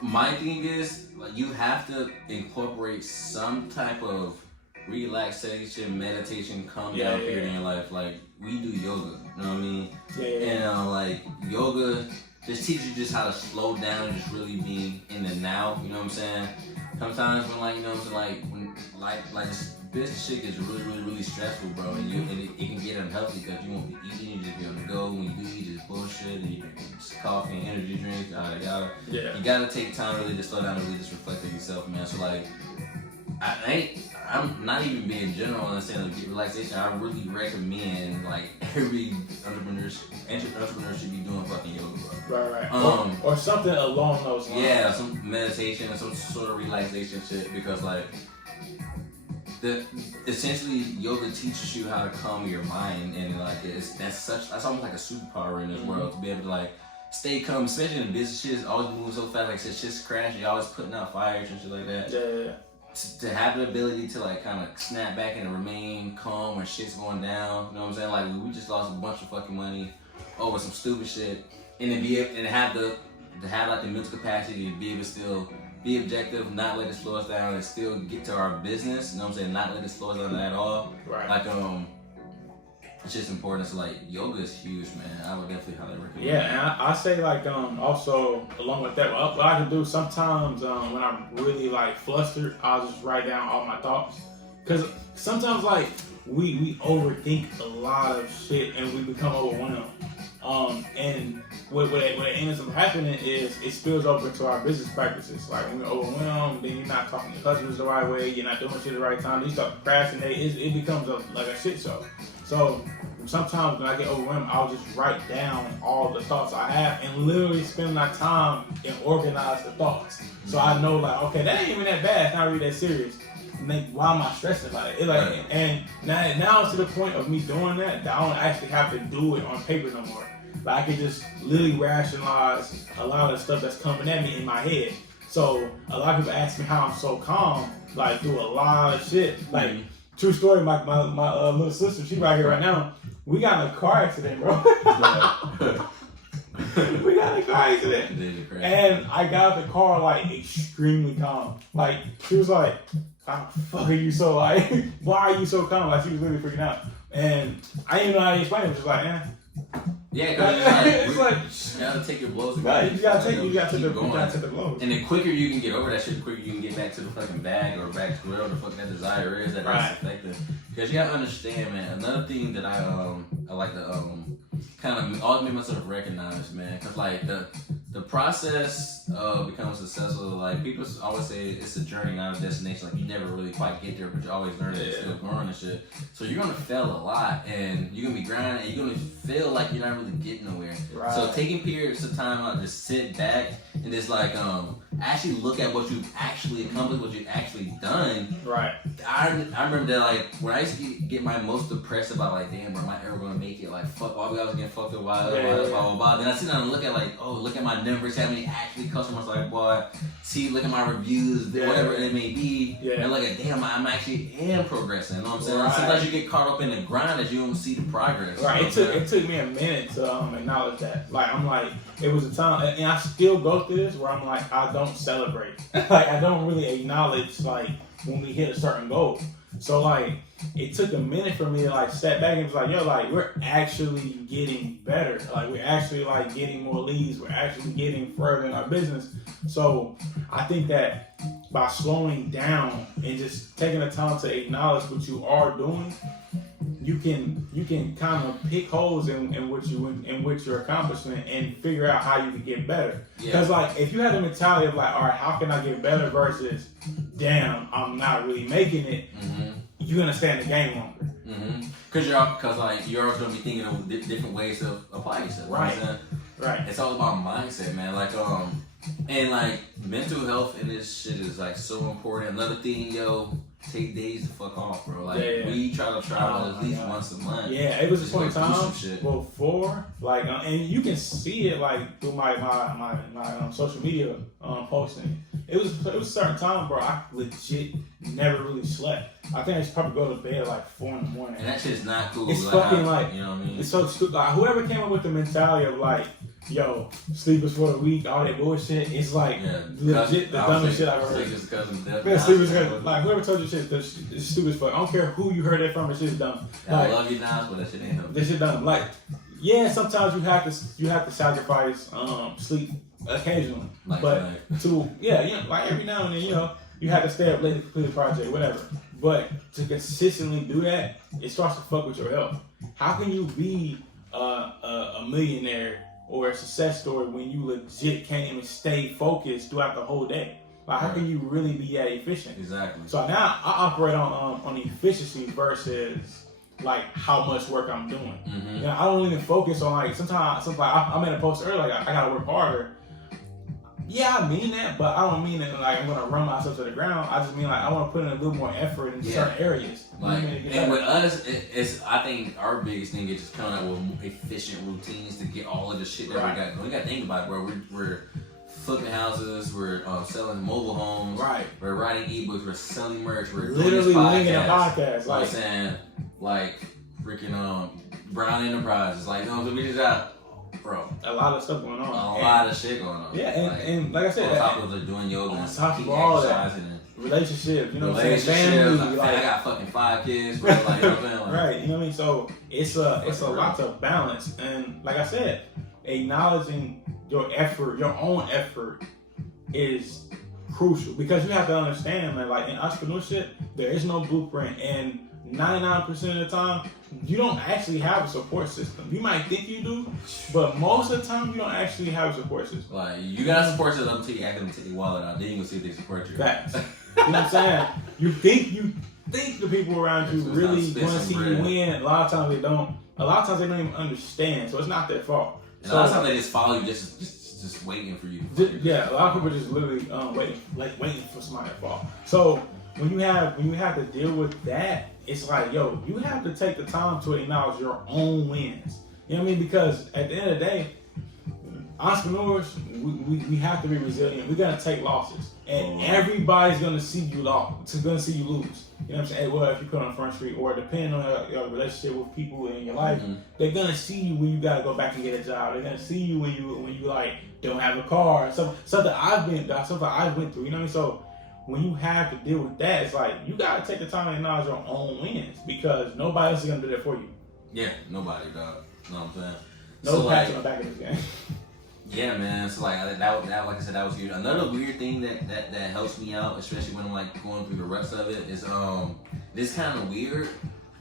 My thing is, like, you have to incorporate some type of relaxation, meditation, calm down period in your life. Like, we do yoga, you know what I mean? And like yoga just teaches you just how to slow down and just really be in the now, you know what I'm saying? Sometimes when, like, you know what I'm saying, like when like this business shit gets really stressful, bro, and it can get unhealthy because you won't be eating, you just be on the go. When you do eat, just bullshit, and you drink coffee and energy drinks, yada yada. Yeah. You gotta take time really to slow down and really just reflect on yourself, man. So like, I'm not even being general and saying like relaxation. I really recommend like every entrepreneur should be doing fucking yoga, bro. Right. Or something along those lines. Yeah, some meditation and some sort of relaxation shit, because like essentially yoga teaches you how to calm your mind, and like that's almost like a superpower in this world, to be able to like stay calm, especially in business. Shit is always moving so fast, like shit's crashing, you're always putting out fires and shit like that. Yeah. To have the ability to like kind of snap back and remain calm when shit's going down, you know what I'm saying? Like we just lost a bunch of fucking money over some stupid shit, and to have like the mental capacity to be able to still be objective, not let it slow us down, and still get to our business, you know what I'm saying? Not let it slow us down at all. Right. Like it's just important. So like yoga is huge, man. I would definitely highly recommend. Yeah, and I say like also along with that, what I can do sometimes when I'm really like flustered, I'll just write down all my thoughts, because sometimes like we overthink a lot of shit and we become overwhelmed. And what ends up happening is it spills over to our business practices. Like when you're overwhelmed, then you're not talking to customers the right way, you're not doing shit at the right time, you start procrastinating, it becomes like a shit show. So sometimes when I get overwhelmed, I'll just write down all the thoughts I have and literally spend my time and organize the thoughts. So I know like, okay, that ain't even that bad, it's not really that serious. Like, why am I stressing about it? And now it's to the point of me doing that I don't actually have to do it on paper no more. Like I can just literally rationalize a lot of the stuff that's coming at me in my head. So a lot of people ask me how I'm so calm, like through a lot of shit. Like true story, my little sister, she right here right now. We got in a car accident, bro. We got in a car accident. And I got out the car like extremely calm. Like she was like, "How the fuck are you so like? Why are you so calm?" Like she was literally freaking out. And I didn't know how to explain it. Just like, yeah, because it's like you gotta take your blows. Right, you gotta take the blows. And the quicker you can get over that shit, the quicker you can get back to the fucking bag or back to wherever the fuck that desire is that's effective. Because you gotta understand, man. Another thing that I like to kind of always make myself recognize, man. Because like the process of becoming successful, like people always say it's a journey, not a destination. Like you never really quite get there, but you're always learning and still growing and shit. So you're gonna fail a lot, and you're gonna be grinding, and you're gonna feel like you're not really getting nowhere. Right. So taking periods of time out to just sit back and just like actually look at what you've actually accomplished, what you've actually done. Right. I remember that like when I used to get my most depressed about like, damn, bro, am I ever gonna make it? Like fuck, all the guys getting fucked up, blah blah blah. Then I sit down and look at like, oh, look at my numbers, how many actually customers, like, boy, see, look at my reviews, whatever it may be, and look at, damn, I'm actually progressing. You know what I'm saying? Right. Sometimes you get caught up in the grind that you don't see the progress. Right. It took me a minute to acknowledge that. Like I'm like, it was a time, and I still go through this where I'm like, I don't celebrate. Like I don't really acknowledge like when we hit a certain goal. So like it took a minute for me to like step back and was like, yo, like we're actually getting better. Like we're actually like getting more leads. We're actually getting further in our business. So I think that by slowing down and just taking the time to acknowledge what you are doing, you can kind of pick holes in what you're accomplishing and figure out how you can get better. Because like if you have the mentality of like, all right, how can I get better versus, damn, I'm not really making it, you're gonna stay in the game longer. Because you're always gonna be thinking of different ways to apply yourself. Right. You know what I'm saying? Right. It's all about mindset, man. Like and like mental health in this shit is like so important. Another thing, yo, take days to fuck off, bro. Like we try to travel at least once a month. Yeah, it was a point in time before, like, and you can see it like through my social media posting. it was a certain time, bro. I legit never really slept. I think I should probably go to bed at like 4 in the morning. And that shit's not cool. It's fucking like, you know what I mean? It's so stupid. Like, whoever came up with the mentality of like, yo, sleep is for the weak, all that bullshit, it's like legit the dumbest shit I've ever heard. Yeah, sleep is like, whoever told you shit, it's stupid as fuck. I don't care who you heard that from, it's just dumb. Like, I love you now, but that shit ain't helping. That shit dumb. Like, yeah, sometimes you have to sacrifice sleep occasionally, like but like every now and then, you have to stay up late to complete a project, whatever. But to consistently do that, it starts to fuck with your health. How can you be a millionaire or a success story when you legit can't even stay focused throughout the whole day? Like, how can you really be that efficient? Exactly. So now I operate on efficiency versus like how much work I'm doing. Mm-hmm. I don't even focus on like sometimes I made a post earlier, like I gotta work harder. Yeah, I mean that, but I don't mean that like I'm gonna run myself to the ground. I just mean like I want to put in a little more effort in certain areas. Like, and with us, it's I think our biggest thing is just coming up with efficient routines to get all of the shit that we got. We got to think about it, bro. We're flipping houses. We're selling mobile homes. Right. We're writing ebooks. We're selling merch. We're literally doing winging a podcast. Like I'm saying, like freaking Brown Enterprises. Like, we just got. Bro, a lot of stuff going on. A lot of shit going on. Yeah, and like I said, on top of doing yoga, on top of all that, relationships, you know what I'm saying? Family, like, I got fucking 5 kids, bro. Like, you know what I'm saying? Right, you know what I mean? So it's a lot of balance, and like I said, acknowledging your effort, your own effort, is crucial because you have to understand that, like in entrepreneurship, there is no blueprint, and 99% of the time, you don't actually have a support system. You might think you do, but most of the time, you don't actually have a support system. Like, you got a support system until you ask them to take your wallet out. Then you can see if they support you. Facts. You know what I'm saying? You think the people around you really want to see you win. A lot of times they don't. A lot of times they don't even understand. So it's not their fault. And a lot of times they just follow you, just waiting for you. Yeah, a lot of people just literally waiting for somebody to fall. So when you have to deal with that, it's like, yo, you have to take the time to acknowledge your own wins. You know what I mean? Because at the end of the day, entrepreneurs, we have to be resilient. We gotta take losses, and everybody's gonna see you lose. You know what I'm saying? Well, if you put on Front Street, or depending on your relationship with people in your life, they're gonna see you when you gotta go back and get a job. They're gonna see you when you like don't have a car. Something I went through. You know what I mean? So when you have to deal with that, it's like you gotta take the time to acknowledge your own wins because nobody else is gonna do that for you. Yeah, nobody, dog. You know what I'm saying? No patch on the back of this game. Yeah, man. So like that, like I said, that was huge. Another weird thing that helps me out, especially when I'm like going through the rest of it, is this kind of weird,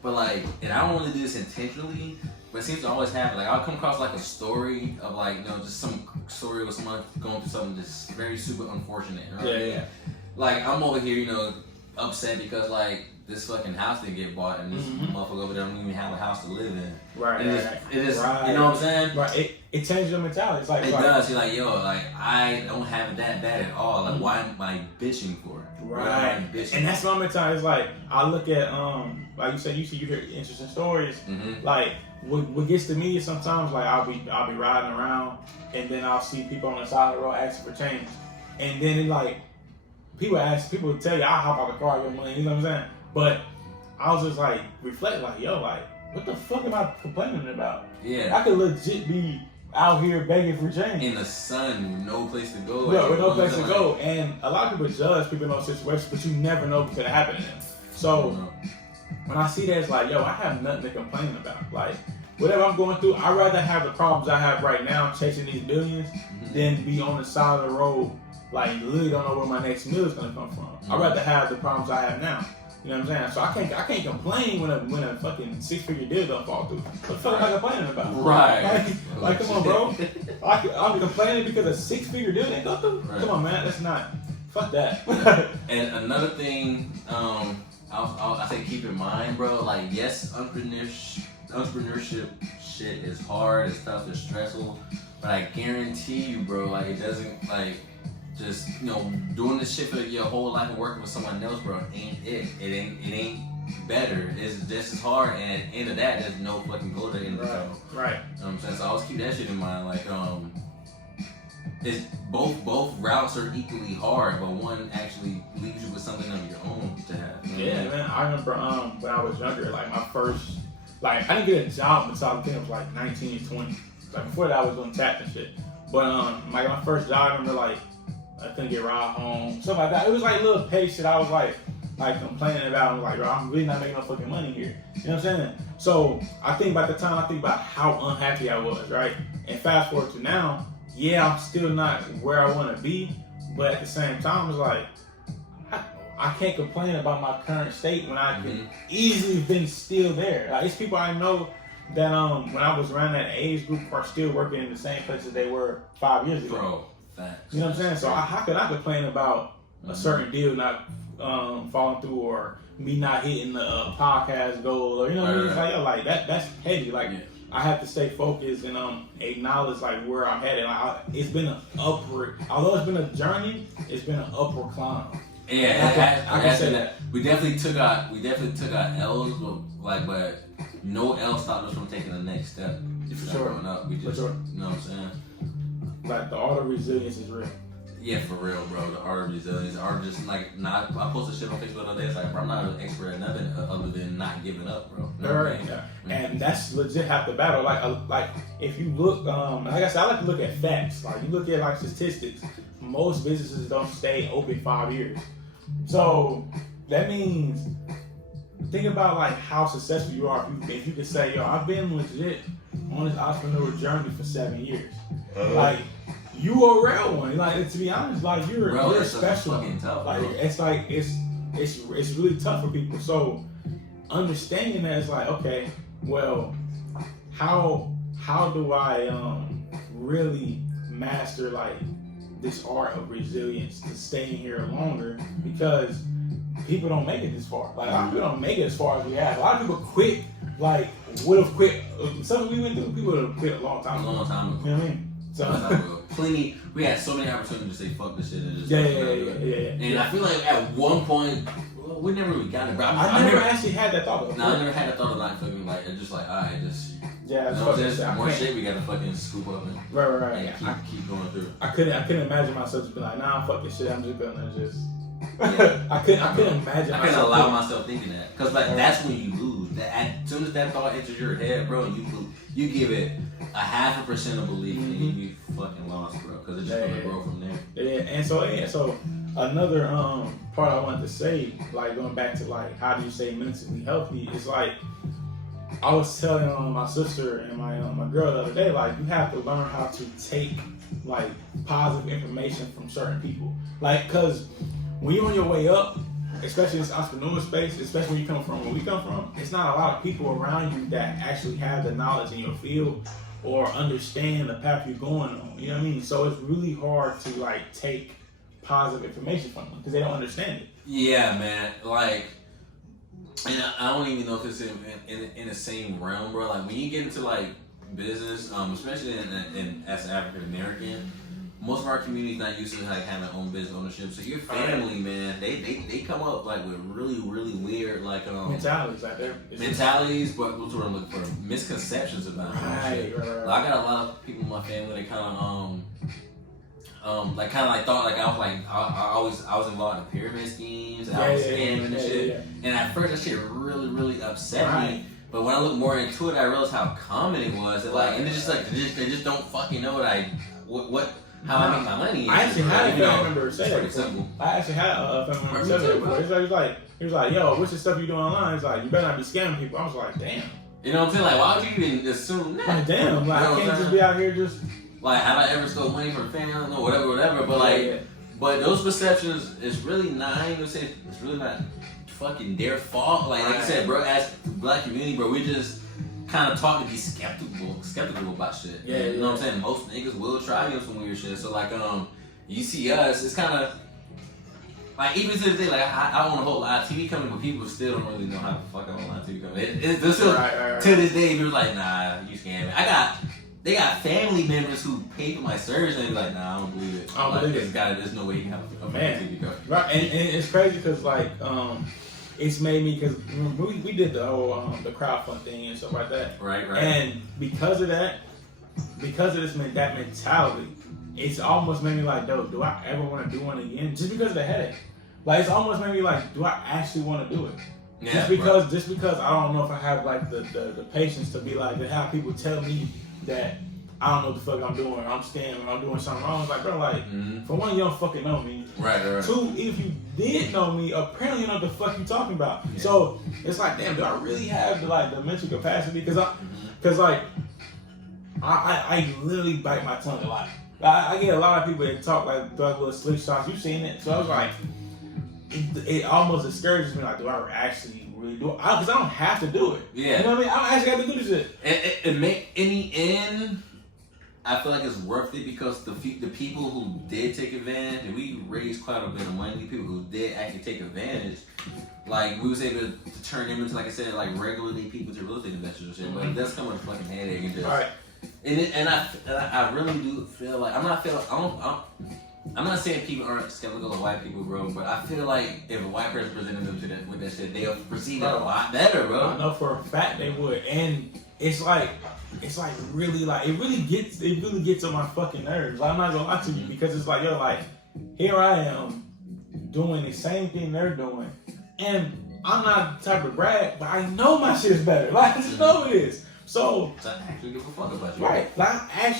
but like, and I don't want to do this intentionally, but it seems to always happen. Like I'll come across like a story of like just some story with someone going through something that's very super unfortunate. Right? Yeah. Like I'm over here, upset because like this fucking house didn't get bought and this motherfucker over there don't even have a house to live in. Right. And it is, you know what I'm saying? Right. It changes your mentality. It's like it does. You're like, yo, like I don't have it that bad at all. Like why am I bitching for it? Right. And that's my mentality. It's like I look at like you said, you hear interesting stories. Like what gets to me is sometimes like I'll be riding around and then I'll see people on the side of the road asking for change, and then it like people will tell you I'll hop out the car with money. You know what I'm saying? But I was just like reflecting, like, yo, like, what the fuck am I complaining about? Yeah. I could legit be out here begging for change. In the sun with no place to go. Yeah, with no place to go. And a lot of people judge people in those situations, but you never know what's going to happen to them. So when I see that, it's like, yo, I have nothing to complain about. Like, whatever I'm going through, I'd rather have the problems I have right now chasing these billions than be on the side of the road, like, literally don't know where my next meal is going to come from. I'd rather have the problems I have now. You know what I'm saying? So I can't complain when a fucking 6-figure deal don't fall through. What the fuck am I complaining about? Right. Like come on, bro. I'll be complaining because a 6-figure deal didn't go through? Right. Come on, man. That's not. Fuck that. And another thing, I say keep in mind, bro. Like, yes, entrepreneurship shit is hard, it's tough, it's stressful, but I guarantee you, bro, like it doesn't like. Just doing this shit for your whole life and working with someone else, bro, ain't it? It ain't better. It's just as hard, and at the end of that, there's no fucking goal to the end of the tunnel. Right. You know what I'm saying? So I always keep that shit in mind. Like, both routes are equally hard, but one actually leaves you with something of your own to have. Yeah, man. I remember when I was younger, like my first, like I didn't get a job until I was like 19, 20. Like before that, I was doing tap and shit. But like my first job, I remember like I couldn't get ride home, stuff like that. It was like little petty shit. I was like complaining about. I'm like, bro, I'm really not making no fucking money here. You know what I'm saying? So I think about the time, I think about how unhappy I was, right? And fast forward to now, yeah, I'm still not where I want to be, but at the same time, it's like I can't complain about my current state when I could easily been still there. Like it's people I know that when I was around that age group are still working in the same places they were 5 years ago. Bro, facts. You know what I'm saying? So how could I complain about a certain deal not falling through, or me not hitting the podcast goal, or you know what I mean? It's like, yo, like that's petty. Like I have to stay focused and acknowledge like where I'm headed. Like it's been an upward, although it's been a journey, it's been an upward climb. Yeah, I can say that. We definitely took our L's, but no L stopped us from taking the next step. For sure. Growing up, we just, you know what I'm saying? Like the art of resilience is real. Yeah, for real, bro. The art of resilience, I posted shit on Facebook the other day. It's like, bro, I'm not an expert at nothing other than not giving up, bro. You know what I mean? Yeah. And that's legit half the battle. Like if you look, like I said, I like to look at facts. Like you look at like statistics. Most businesses don't stay open 5 years. So that means, think about like how successful you are. If you could say, yo, I've been legit on this entrepreneur journey for 7 years. Like you are a real one. Like to be honest, like you're special. Tough, like it's really tough for people. So understanding that it's like, okay, well, how do I really master like this art of resilience to staying here longer, because people don't make it this far. Like a lot of people don't make it as far as we have. A lot of people quit, like would have quit. Something we went through, people would have quit a long time ago. You know what I mean? So plenty. We had so many opportunities to say fuck this shit and just yeah. And I feel like at one point we never really got it, bro. I never actually had that thought. No, I never had that thought of like fucking like just like alright, just. Yeah, you know what I'm saying? More shit we gotta fucking scoop up and right. Keep going through. I couldn't imagine myself just be like, nah, fuck this shit. I'm just gonna just. Yeah. I couldn't imagine. I couldn't allow myself thinking that, cause like that's when you lose. As soon as that thought enters your head, bro, you give it a 0.5% of belief, and you fucking lost, bro. Cause it's just gonna grow from there. Yeah, and so another part I wanted to say, like going back to like how do you stay mentally healthy? It's like I was telling my sister and my girl the other day, like you have to learn how to take like positive information from certain people, like cause when you're on your way up, especially in this entrepreneur space, especially when you come from where we come from, it's not a lot of people around you that actually have the knowledge in your field or understand the path you're going on. You know what I mean? So it's really hard to like take positive information from them because they don't understand it. Yeah, man. Like, and I don't even know if it's in the same realm, bro. Like when you get into like business, especially in as an African American, most of our community's not used to like having their own business ownership. So your family, man, they come up like with really weird like mentalities out there. Mentalities, but what's what I'm looking for? Misconceptions about shit. Right. Like, I got a lot of people in my family that kind of thought like I was involved in pyramid schemes and I was scamming and shit. Yeah. And at first that shit really upset me. But when I look more into it, I realized how common it was. That, like, and it's just like they just don't fucking know how I make my money. I actually had a family member say that before. I actually had a family member say that before. He was like, yo, what's the stuff you do online? He's like, you better not be scamming people. I was like, damn. You know what I'm saying? Like, why would you even assume that? Like, damn, like, I can't just be out here just. Like, have I ever stole money from family? No, whatever. But like, but those perceptions, it's really not. I ain't gonna say it's really not fucking their fault. Like I said, bro, as the black community, bro, we just kind of taught to be skeptical about shit. Yeah, you know what I'm saying? Most niggas will try you some weird shit. So like, you see us, it's kind of like even to the day, like I own a whole live TV company, but people still don't really know how the fuck I own a live TV company. It's still to this day, people like, nah, you scamming. They got family members who pay for my service and they be like, nah, I don't believe it. There's no way you can have a TV company. Right, and it's crazy because like it's made me, because we did the whole the crowdfund thing and stuff like that. Right. And because of that mentality, it's almost made me like, do I ever want to do one again? Just because of the headache. Like, it's almost made me like, do I actually want to do it? Yeah, just because I don't know if I have like the patience to be like, to have people tell me that I don't know what the fuck I'm doing, I'm scamming, I'm doing something wrong. It's like, bro, like, for one, you don't fucking know me. Right. Two, if you did know me, apparently you know what the fuck you talking about. Yeah. So it's like, damn, do I really have the mental capacity? Because I literally bite my tongue a lot. I get a lot of people that talk like little slick shots. You've seen it, so I was like, it almost discourages me. Like, do I actually really do it? Because I don't have to do it. Yeah, you know what I mean. I don't actually have to do this shit. It make in the end, I feel like it's worth it because the people who did take advantage, and we raised quite a bit of money. People who did actually take advantage, like we was able to turn them into, like I said, like regular people to real estate investors and shit. But it does come with a fucking headache and just. All right. And I really do feel like I'm not saying people aren't skeptical of white people, bro, but I feel like if a white person presented them to with that shit, they'll perceive it a lot better, bro. I know for a fact they would, and it's like really like it really gets on my fucking nerves. I'm not gonna lie to you because it's like, yo, like here I am doing the same thing they're doing, and I'm not the type of brag, but I know my shit is better. Like I just know it is. So I actually give a fuck about you. Right. Like, I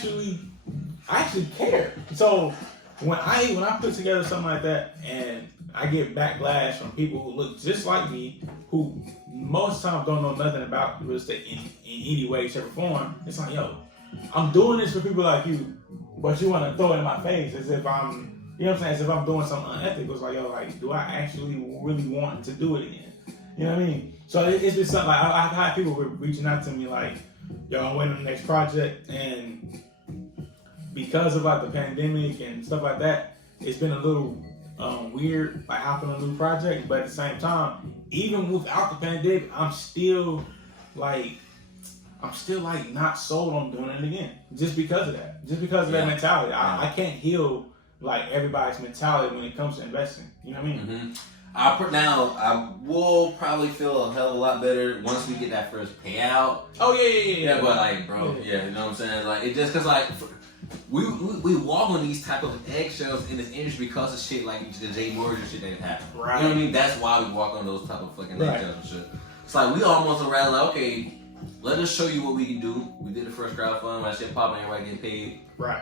actually care. So when I put together something like that and I get backlash from people who look just like me, who most times don't know nothing about real estate in any way, shape, or form, it's like, yo, I'm doing this for people like you, but you want to throw it in my face as if I'm, you know what I'm saying, as if I'm doing something unethical. It's like, yo, like, do I actually really want to do it again? You know what I mean? So it's just something like I've had people reaching out to me like, yo, I'm waiting on the next project, and because of like the pandemic and stuff like that, it's been a little weird like hopping on a new project. But at the same time, even without the pandemic, I'm still like not sold on doing it again, just because of that mentality. I can't heal like everybody's mentality when it comes to investing. You know what I mean? Mm-hmm. I will probably feel a hell of a lot better once we get that first payout. Oh yeah. Yeah, but like, bro, yeah, you know what I'm saying? Like, it just cause like we walk on these type of eggshells in this industry because of shit like the J Morgan shit that happened. Right. You know what I mean? That's why we walk on those type of fucking eggshells and shit. It's like we almost around like, okay, let us show you what we can do. We did the first crowdfund, my shit popping, everybody getting paid. Right.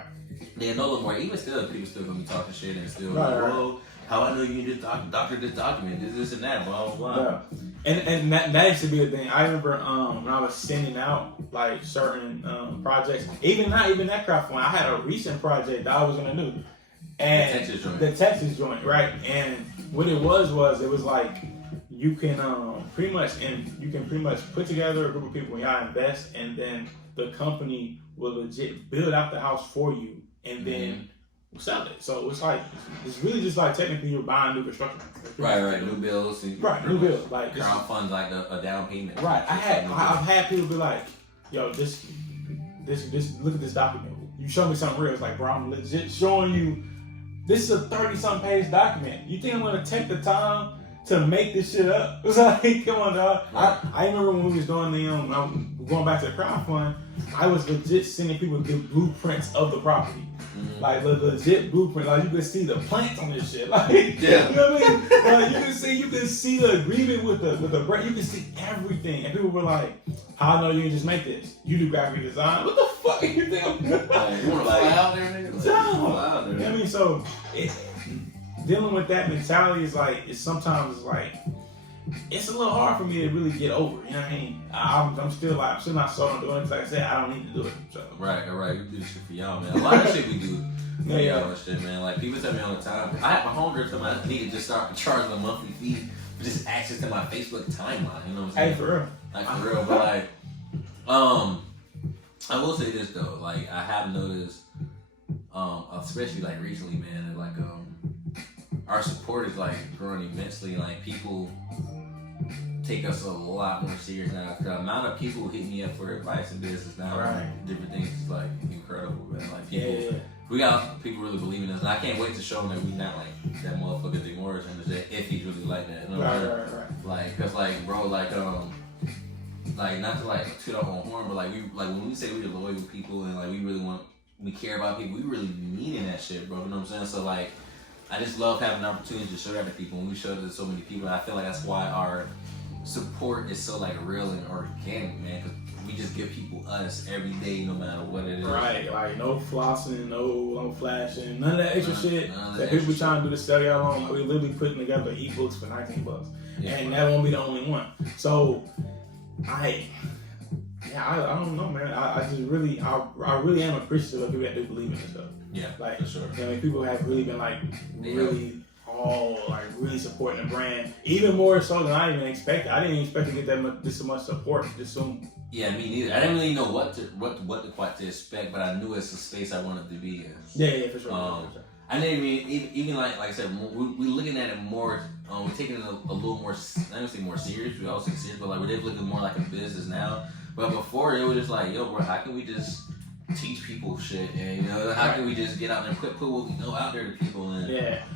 Then no more. Even still, people still gonna be talking shit and still like, whoa. How I know you can just doctor this document, this and that, blah blah blah. Yeah. And that used to be a thing. I remember when I was sending out like certain projects, not even that crowdfunding. I had a recent project that I was gonna do, and the Texas joint, right? And what it was like you can pretty much put together a group of people and y'all invest, and then the company will legit build out the house for you, and then sell it. So it's like it's really just like technically you're buying new construction. Right. New bills. New bills. Like crowdfund like a down payment. Right. I've had people be like, yo, this look at this document. You show me something real. It's like, bro, I'm legit showing you this is a 30-something page document. You think I'm gonna take the time to make this shit up? It's like, come on, dog. Right. I remember when we was doing the going back to the crowdfund, I was legit sending people the blueprints of the property. Like the legit blueprint, like you can see the plants on this shit. Like, yeah. You know what I mean? Like you can see the agreement with the brand. You can see everything. And people were like, "How I know you can just make this? You do graphic design? What the fuck are you doing? You want to fly out there, nigga? You know what I mean? So dealing with that mentality is like it's a little hard for me to really get over. You know what I mean? I'm still not sold on doing it. Like I said, I don't need to do it. So. Right. We do this shit for y'all, man. A lot of shit we do. Y'all and shit, man. Like people tell me all the time. I have my homegirl tell me I need to just start charging a monthly fee for just access to my Facebook timeline. You know what I'm saying? Hey, for real. Like for real, but like, I will say this though. Like I have noticed, especially like recently, man. Like our support is like growing immensely. Like people take us a lot more serious now. The amount of people who hit me up for advice and business now, like, different things is like incredible, man. Like people, we got people really believing us, and I can't wait to show them that we not like that motherfucker Dick Morris, and if he's really like that, you know what I mean? Right. Like, cause like, bro, like not to like toot our own horn, but like when we say we're loyal people and like we really want we care about people. We really be meaning that shit, bro. You know what I'm saying? So like, I just love having an opportunity to show that to people. And we show it to so many people. And I feel like that's why our support is so like real and organic, man. Cause we just give people us every day, no matter what it is. Right, like no flossing, no flashing, none of that extra shit that people be trying to do to sell y'all on. Like, we literally putting together ebooks for $19, and that won't be the only one. So, I don't know, man. I really am appreciative of people that do believe in this stuff. Yeah, like for sure. I mean, people have really been like really supporting the brand, even more so than I even expected. I didn't even expect to get this much support this soon. Yeah, me neither. I didn't really know what to quite to expect, but I knew it's a space I wanted to be in. Yeah, for sure. I didn't even like I said, we're looking at it more. We're taking it a little more. I don't say more serious. We also serious, but like we're looking more like a business now. But before it was just like, yo, bro, how can we just teach people shit, and you know, how can we just get out and put what we know out there to people? And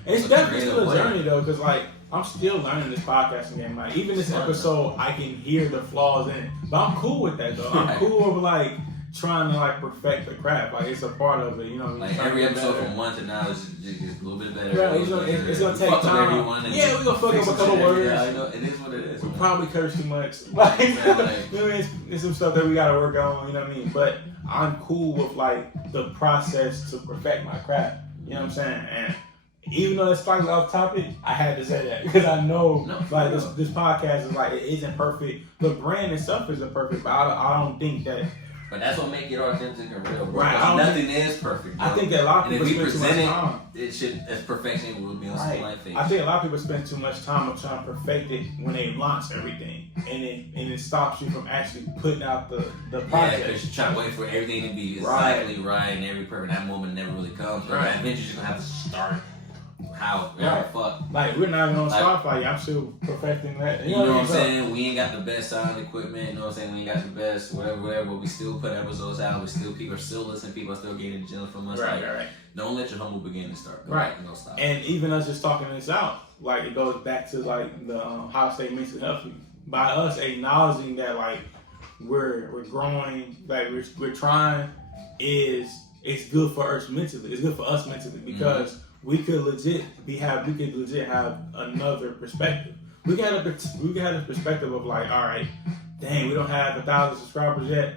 it's definitely still a journey though, because like I'm still learning this podcasting game. Like even this episode, I can hear the flaws in it, but I'm cool with that though. I'm cool with like trying to like perfect the craft. Like it's a part of it, you know. Like every episode from 1 to now is just a little bit better. Right, it's gonna take time. Yeah, we gonna fuck up a couple words. Yeah, I know. It is what it is. We probably curse too much. Like, you know, it's some stuff that we gotta work on. You know what I mean? But I'm cool with like the process to perfect my craft. You know what I'm saying? And even though it's slightly off topic, I had to say that because I know like this podcast is like it isn't perfect. The brand itself isn't perfect, but I don't think that. But that's what makes it authentic and real, bro. Right, nothing is perfect, bro. I think that a lot of people spend too much time. It should, as perfection will be on some life things. I think a lot of people spend too much time of trying to perfect it when they launch everything, and it stops you from actually putting out the project. Yeah, because you try to wait for everything to be exactly right and every perfect. That moment never really comes. But eventually you're just gonna have to start. How? Fuck. Like, we're not even on Spotify. I'm still perfecting that. You know what I'm saying? We ain't got the best sound equipment. You know what I'm saying? We ain't got the best whatever. But we still put episodes out. People are still listening. People are still getting gems from us. Right. Don't let your humble beginning start. Go back and don't stop. And even us just talking this out, like it goes back to like the how to stay mentally healthy. By us acknowledging that like we're growing, like we're trying, it's good for us mentally. It's good for us mentally because. We could legit have another perspective. We got a perspective of like, all right, dang, we don't have 1,000 subscribers yet.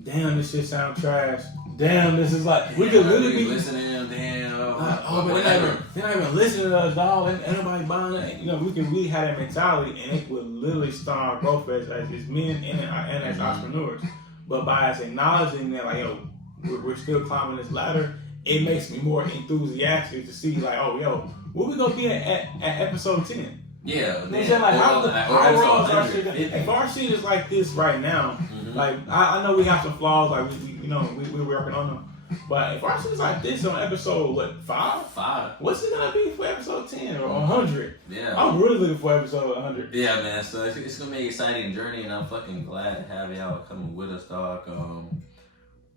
Damn, this shit sound trash. Damn, this is like we could literally be listening. Damn, but they're not even listening to us, dog. Ain't nobody buying it. You know, we can really have that mentality, and it would literally start our growth as men and as entrepreneurs. But by us acknowledging that, like, yo, we're still climbing this ladder. It makes me more enthusiastic to see, like, oh, yo, where we gonna be at episode 10? Yeah, like, if our shit is like this right now, like I know we have some flaws, like we're working on them. But if our shit is like this on episode 5, what's it gonna be for episode 10 or 100? Yeah, I'm really looking for episode 100. Yeah, man. So it's gonna be an exciting journey, and I'm fucking glad to have y'all coming with us, dog.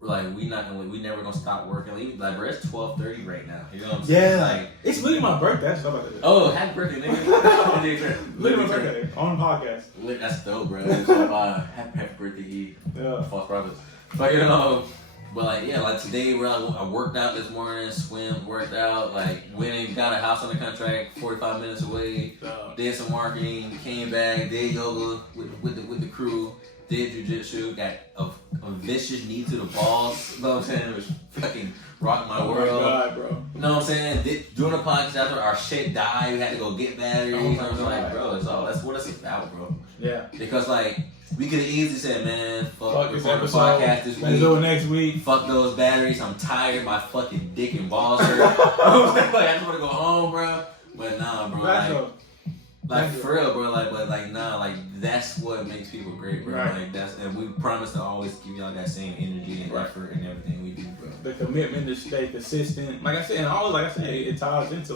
Like we never gonna stop working. Like bro, it's 12:30 right now. You know what I'm saying? Yeah, like, it's literally my birthday. That's what I'm about to do. Oh, happy birthday, nigga! Literally my birthday on the podcast. That's dope, bro. Happy birthday, Eve. Yeah, false prophets. But but like like today, bro, I worked out this morning, worked out, like went and got a house under contract, 45 minutes away. Did some marketing, came back, did yoga with the crew. Did jiu-jitsu, got a vicious knee to the balls. You know what I'm saying? It was fucking rocked my world. Oh my God, bro. You know what I'm saying? During the podcast after our shit died, we had to go get batteries. You know what I'm saying? Like, bro, that's what it's about, bro. Yeah. Because like we could have easily said, man, fuck this the podcast this week. Let's do it next week. Fuck those batteries. I'm tired. My fucking dick and balls hurt. You know what I'm saying? Like I just want to go home, bro. But nah, bro. Like for real, bro. Like that's what makes people great, bro. Right. Like and we promise to always give y'all that same energy and effort and everything we do, bro. The commitment to stay consistent, like I said, and it ties into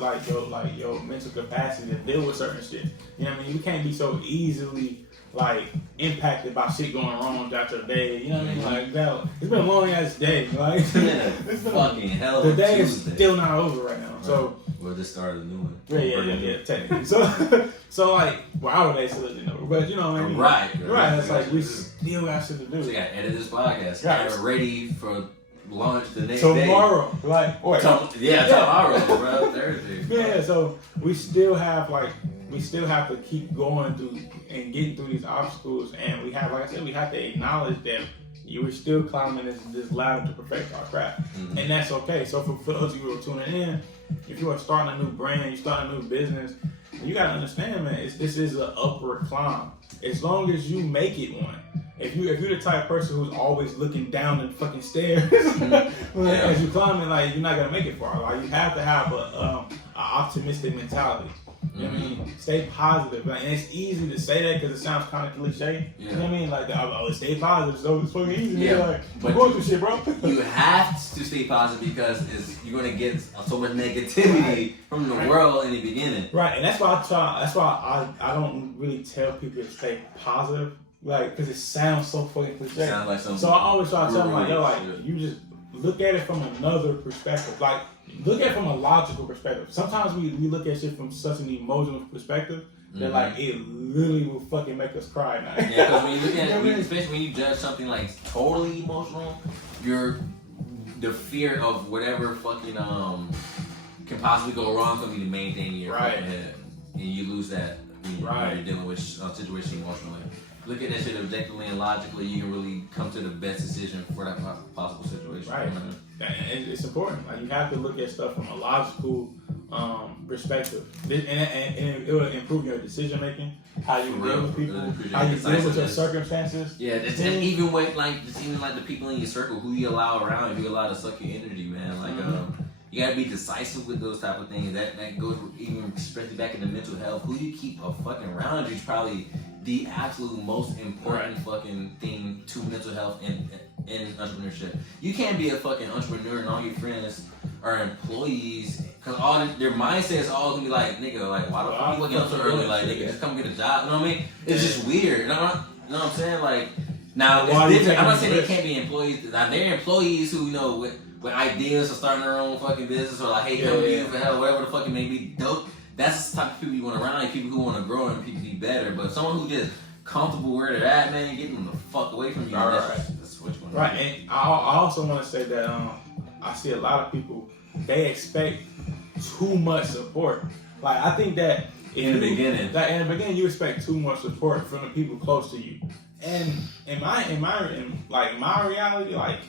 your mental capacity to deal with certain shit. You know what I mean? You can't be so easily like impacted by shit going wrong throughout your day. You know what I mean? Like that. It's been a long ass day. Like it's been fucking hell. The day is still not over right now. Right. So. We'll just start a new one. Yeah, technically. So like, our day still isn't over, but you know what I mean? Right. It's like we still got shit to do. So we got to edit this podcast. Right. We're ready for launch the next tomorrow. day. Like, wait. Tomorrow, bro. Thursday. Yeah, so we still have to keep going through and getting through these obstacles, and we have, like I said, we have to acknowledge that you were still climbing this ladder to perfect our craft, and that's okay. So for those of you who are tuning in, if you are starting a new brand, you start a new business, you gotta understand, man, this is an upward climb. As long as you make it one. If you're the type of person who's always looking down the fucking stairs as you climbing, like, you're not gonna make it far. Like, you have to have a optimistic mentality. You know what I mean? Stay positive. Like, and it's easy to say that because it sounds kind of cliche. Yeah. You know what I mean? Like, stay positive. So it's fucking easy. Yeah. Like, but going through shit, bro. You have to stay positive because you're gonna get so much negativity from the world in the beginning. Right, and that's why I don't really tell people to stay positive. Like, because it sounds so fucking cliche. Sounds like something. So I always try to tell them, like, yo, like, you just look at it from another perspective. Like, look at it from a logical perspective. Sometimes we look at shit from such an emotional perspective that, like, it literally will fucking make us cry now. Yeah, because when you look at it, especially when you judge something like totally emotional, the fear of whatever fucking can possibly go wrong can be the main thing in your fucking head, and you lose that when you're dealing with a situation emotionally. Look at that shit objectively and logically, you can really come to the best decision for that possible situation. Right. It's important. Like, you have to look at stuff from a logical perspective. And it will improve your decision making, how you deal with people, how you deal with your circumstances. Yeah, and even with the people in your circle, who you allow around, you allow to suck your energy, man. Like, you gotta be decisive with those type of things. That goes even especially back into mental health. Who you keep fucking around you is probably the absolute most important fucking thing to mental health and entrepreneurship. You can't be a fucking entrepreneur and all your friends are employees, because all their mindset is all gonna be like, nigga, like, why the fuck you waking up so early? Like, nigga, just come get a job. You know what I mean? It's just weird. You know what I'm saying? Like, now it's different. I'm not saying they can't be employees. Now, they're employees who, you know, with ideas of starting their own fucking business, or like, hey, come to you for hell, whatever the fuck it may be. Dope. That's the type of people you want around, like people who want to grow and people be better. But someone who just comfortable where they're at, man, get them the fuck away from you. That's what you want to do. Right, and I also want to say that I see a lot of people, they expect too much support. Like, I think that in the beginning you expect too much support from the people close to you. And in my reality, like,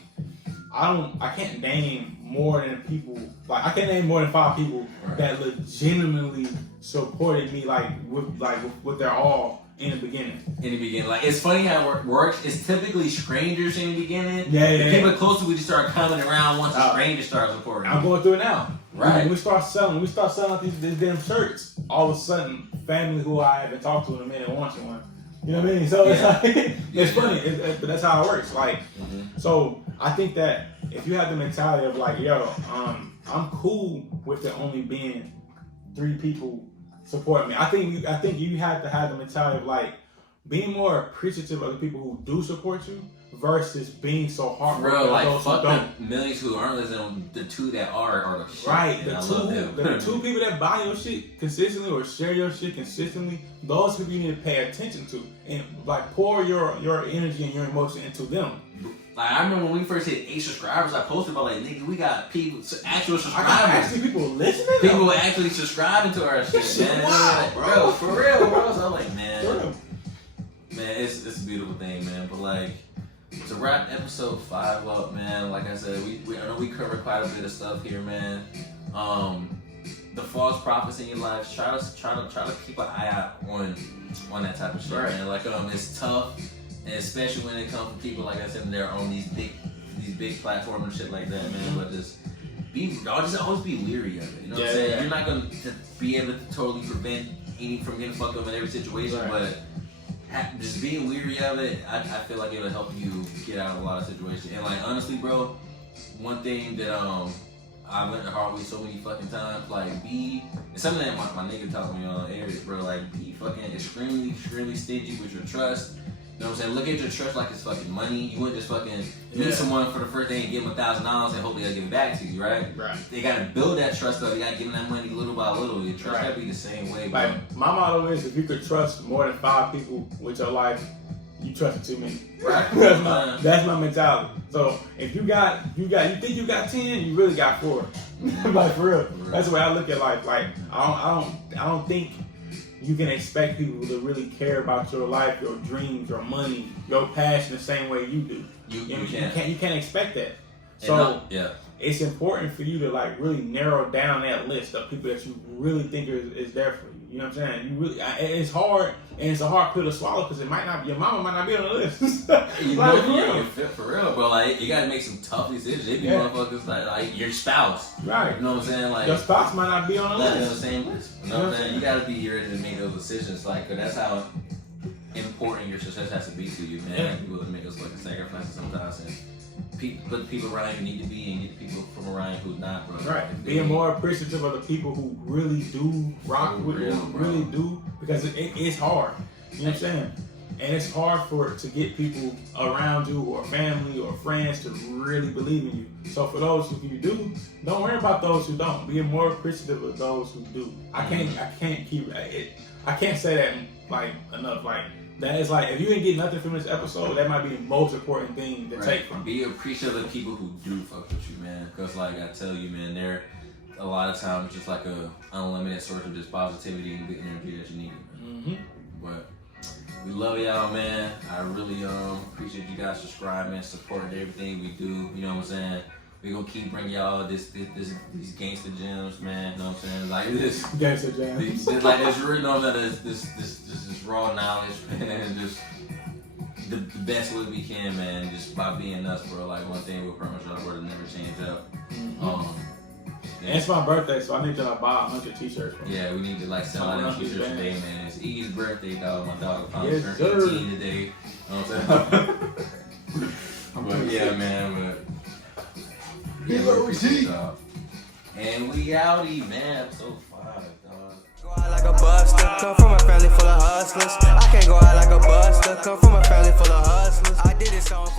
I can't name more than people. Like, I can't name more than 5 people that legitimately supported me, with their all in the beginning. Like, it's funny how it works. It's typically strangers in the beginning. The people close to we just start coming around once a stranger starts supporting. I'm going through it now. Right. When we start selling out these damn shirts, all of a sudden, family who I haven't talked to in a minute wants one. You know what I mean? So it's like, it's funny, but that's how it works. Like, so I think that if you have the mentality of like, yo, I'm cool with there only being 3 people supporting me. I think you have to have the mentality of like being more appreciative of the people who do support you versus being so heartbroken. Like, fuck the millions who aren't listening. The 2 that are the shit. Right. The 2 people that buy your shit consistently or share your shit consistently, those people you need to pay attention to and like pour your energy and your emotion into them. Like, I remember when we first hit 8 subscribers, I posted about like, nigga, we got people, actual subscribers. Actually, people listening. People actually subscribing to our shit, man. Wow, like, bro, for real, bro. So I'm like, man, it's a beautiful thing, man. But like, to wrap episode 5 up, man, like I said, I know we covered quite a bit of stuff here, man. The false prophets in your life, try to keep an eye out on that type of shit, man. Like, it's tough. And especially when it comes from people, like I said, they're on these big platforms and shit like that, man. But just always be weary of it. You know what I'm saying? You're not going to be able to totally prevent any from getting fucked up in every situation, but just being weary of it, I feel like it'll help you get out of a lot of situations. And like, honestly, bro, one thing that I've learned the hard way so many fucking times, like, it's something that my nigga taught me on Eric, bro. Like, be fucking extremely stingy with your trust. You know what I'm saying? Look at your trust like it's fucking money. You wouldn't just fucking meet someone for the first day and give them $1,000 and hope they'll give it back to you, right? Right. They gotta build that trust up. You gotta give them that money little by little. Your trust gotta be the same way, bro. Like, my motto is, if you could trust more than 5 people with your life, you trust it too many. Right. that's my mentality. So if you think you got 10, you really got 4. Like for real. That's the way I look at life. Like I don't think you can expect people to really care about your life, your dreams, your money, your passion the same way you do. You can't expect that. So it's important for you to like really narrow down that list of people that you really think is there for you. You know what I'm saying? You really, it's hard, and it's a hard pill to swallow because it might not. Your mama might not be on the list. For real, bro. Like you gotta make some tough decisions. They be motherfuckers like your spouse, right? You know what I'm saying? Like your spouse might not be on the list. On the same list. You know what I'm saying? You gotta be ready to make those decisions. Like, cause that's how important your success has to be to you, man. Like, people that make those fucking sacrifices sometimes, and put the people around you need to be, and get the people from around you who's not, bro. Right. Being more appreciative of the people who really do rock with you, really do, because it's hard. You know what I'm saying? And it's hard to get people around you or family or friends to really believe in you. So for those who you do, don't worry about those who don't. Be more appreciative of those who do. I can't say that like enough. Like that is like if you didn't get nothing from this episode, that might be the most important thing to take from. Be appreciative of the people who do fuck with you, man. Because like I tell you, man, they're a lot of times just like a unlimited source of just positivity and good energy that you need. Mm-hmm. But we love y'all, man. I really appreciate you guys subscribing, supporting everything we do. You know what I'm saying? We gonna keep bringing y'all these gangster gems, man. You know what I'm saying? Like this gangster gems. Like this, you know what I'm saying? This raw knowledge, man, and just the best way we can, man. Just by being us, bro. Like one thing we promise y'all, we'll never change up. And it's my birthday, so I need to buy 100 t-shirts. Yeah, we need to like sell out them t-shirts today, man. It's Iggy's birthday, dog. My dog probably turned 18 today. You know what I'm saying? But yeah, man. And we outie, man. So 5, dog. Go out like a buster, come from a family full of hustlers. I can't go out like a buster, come from a family full of hustlers. I did it song for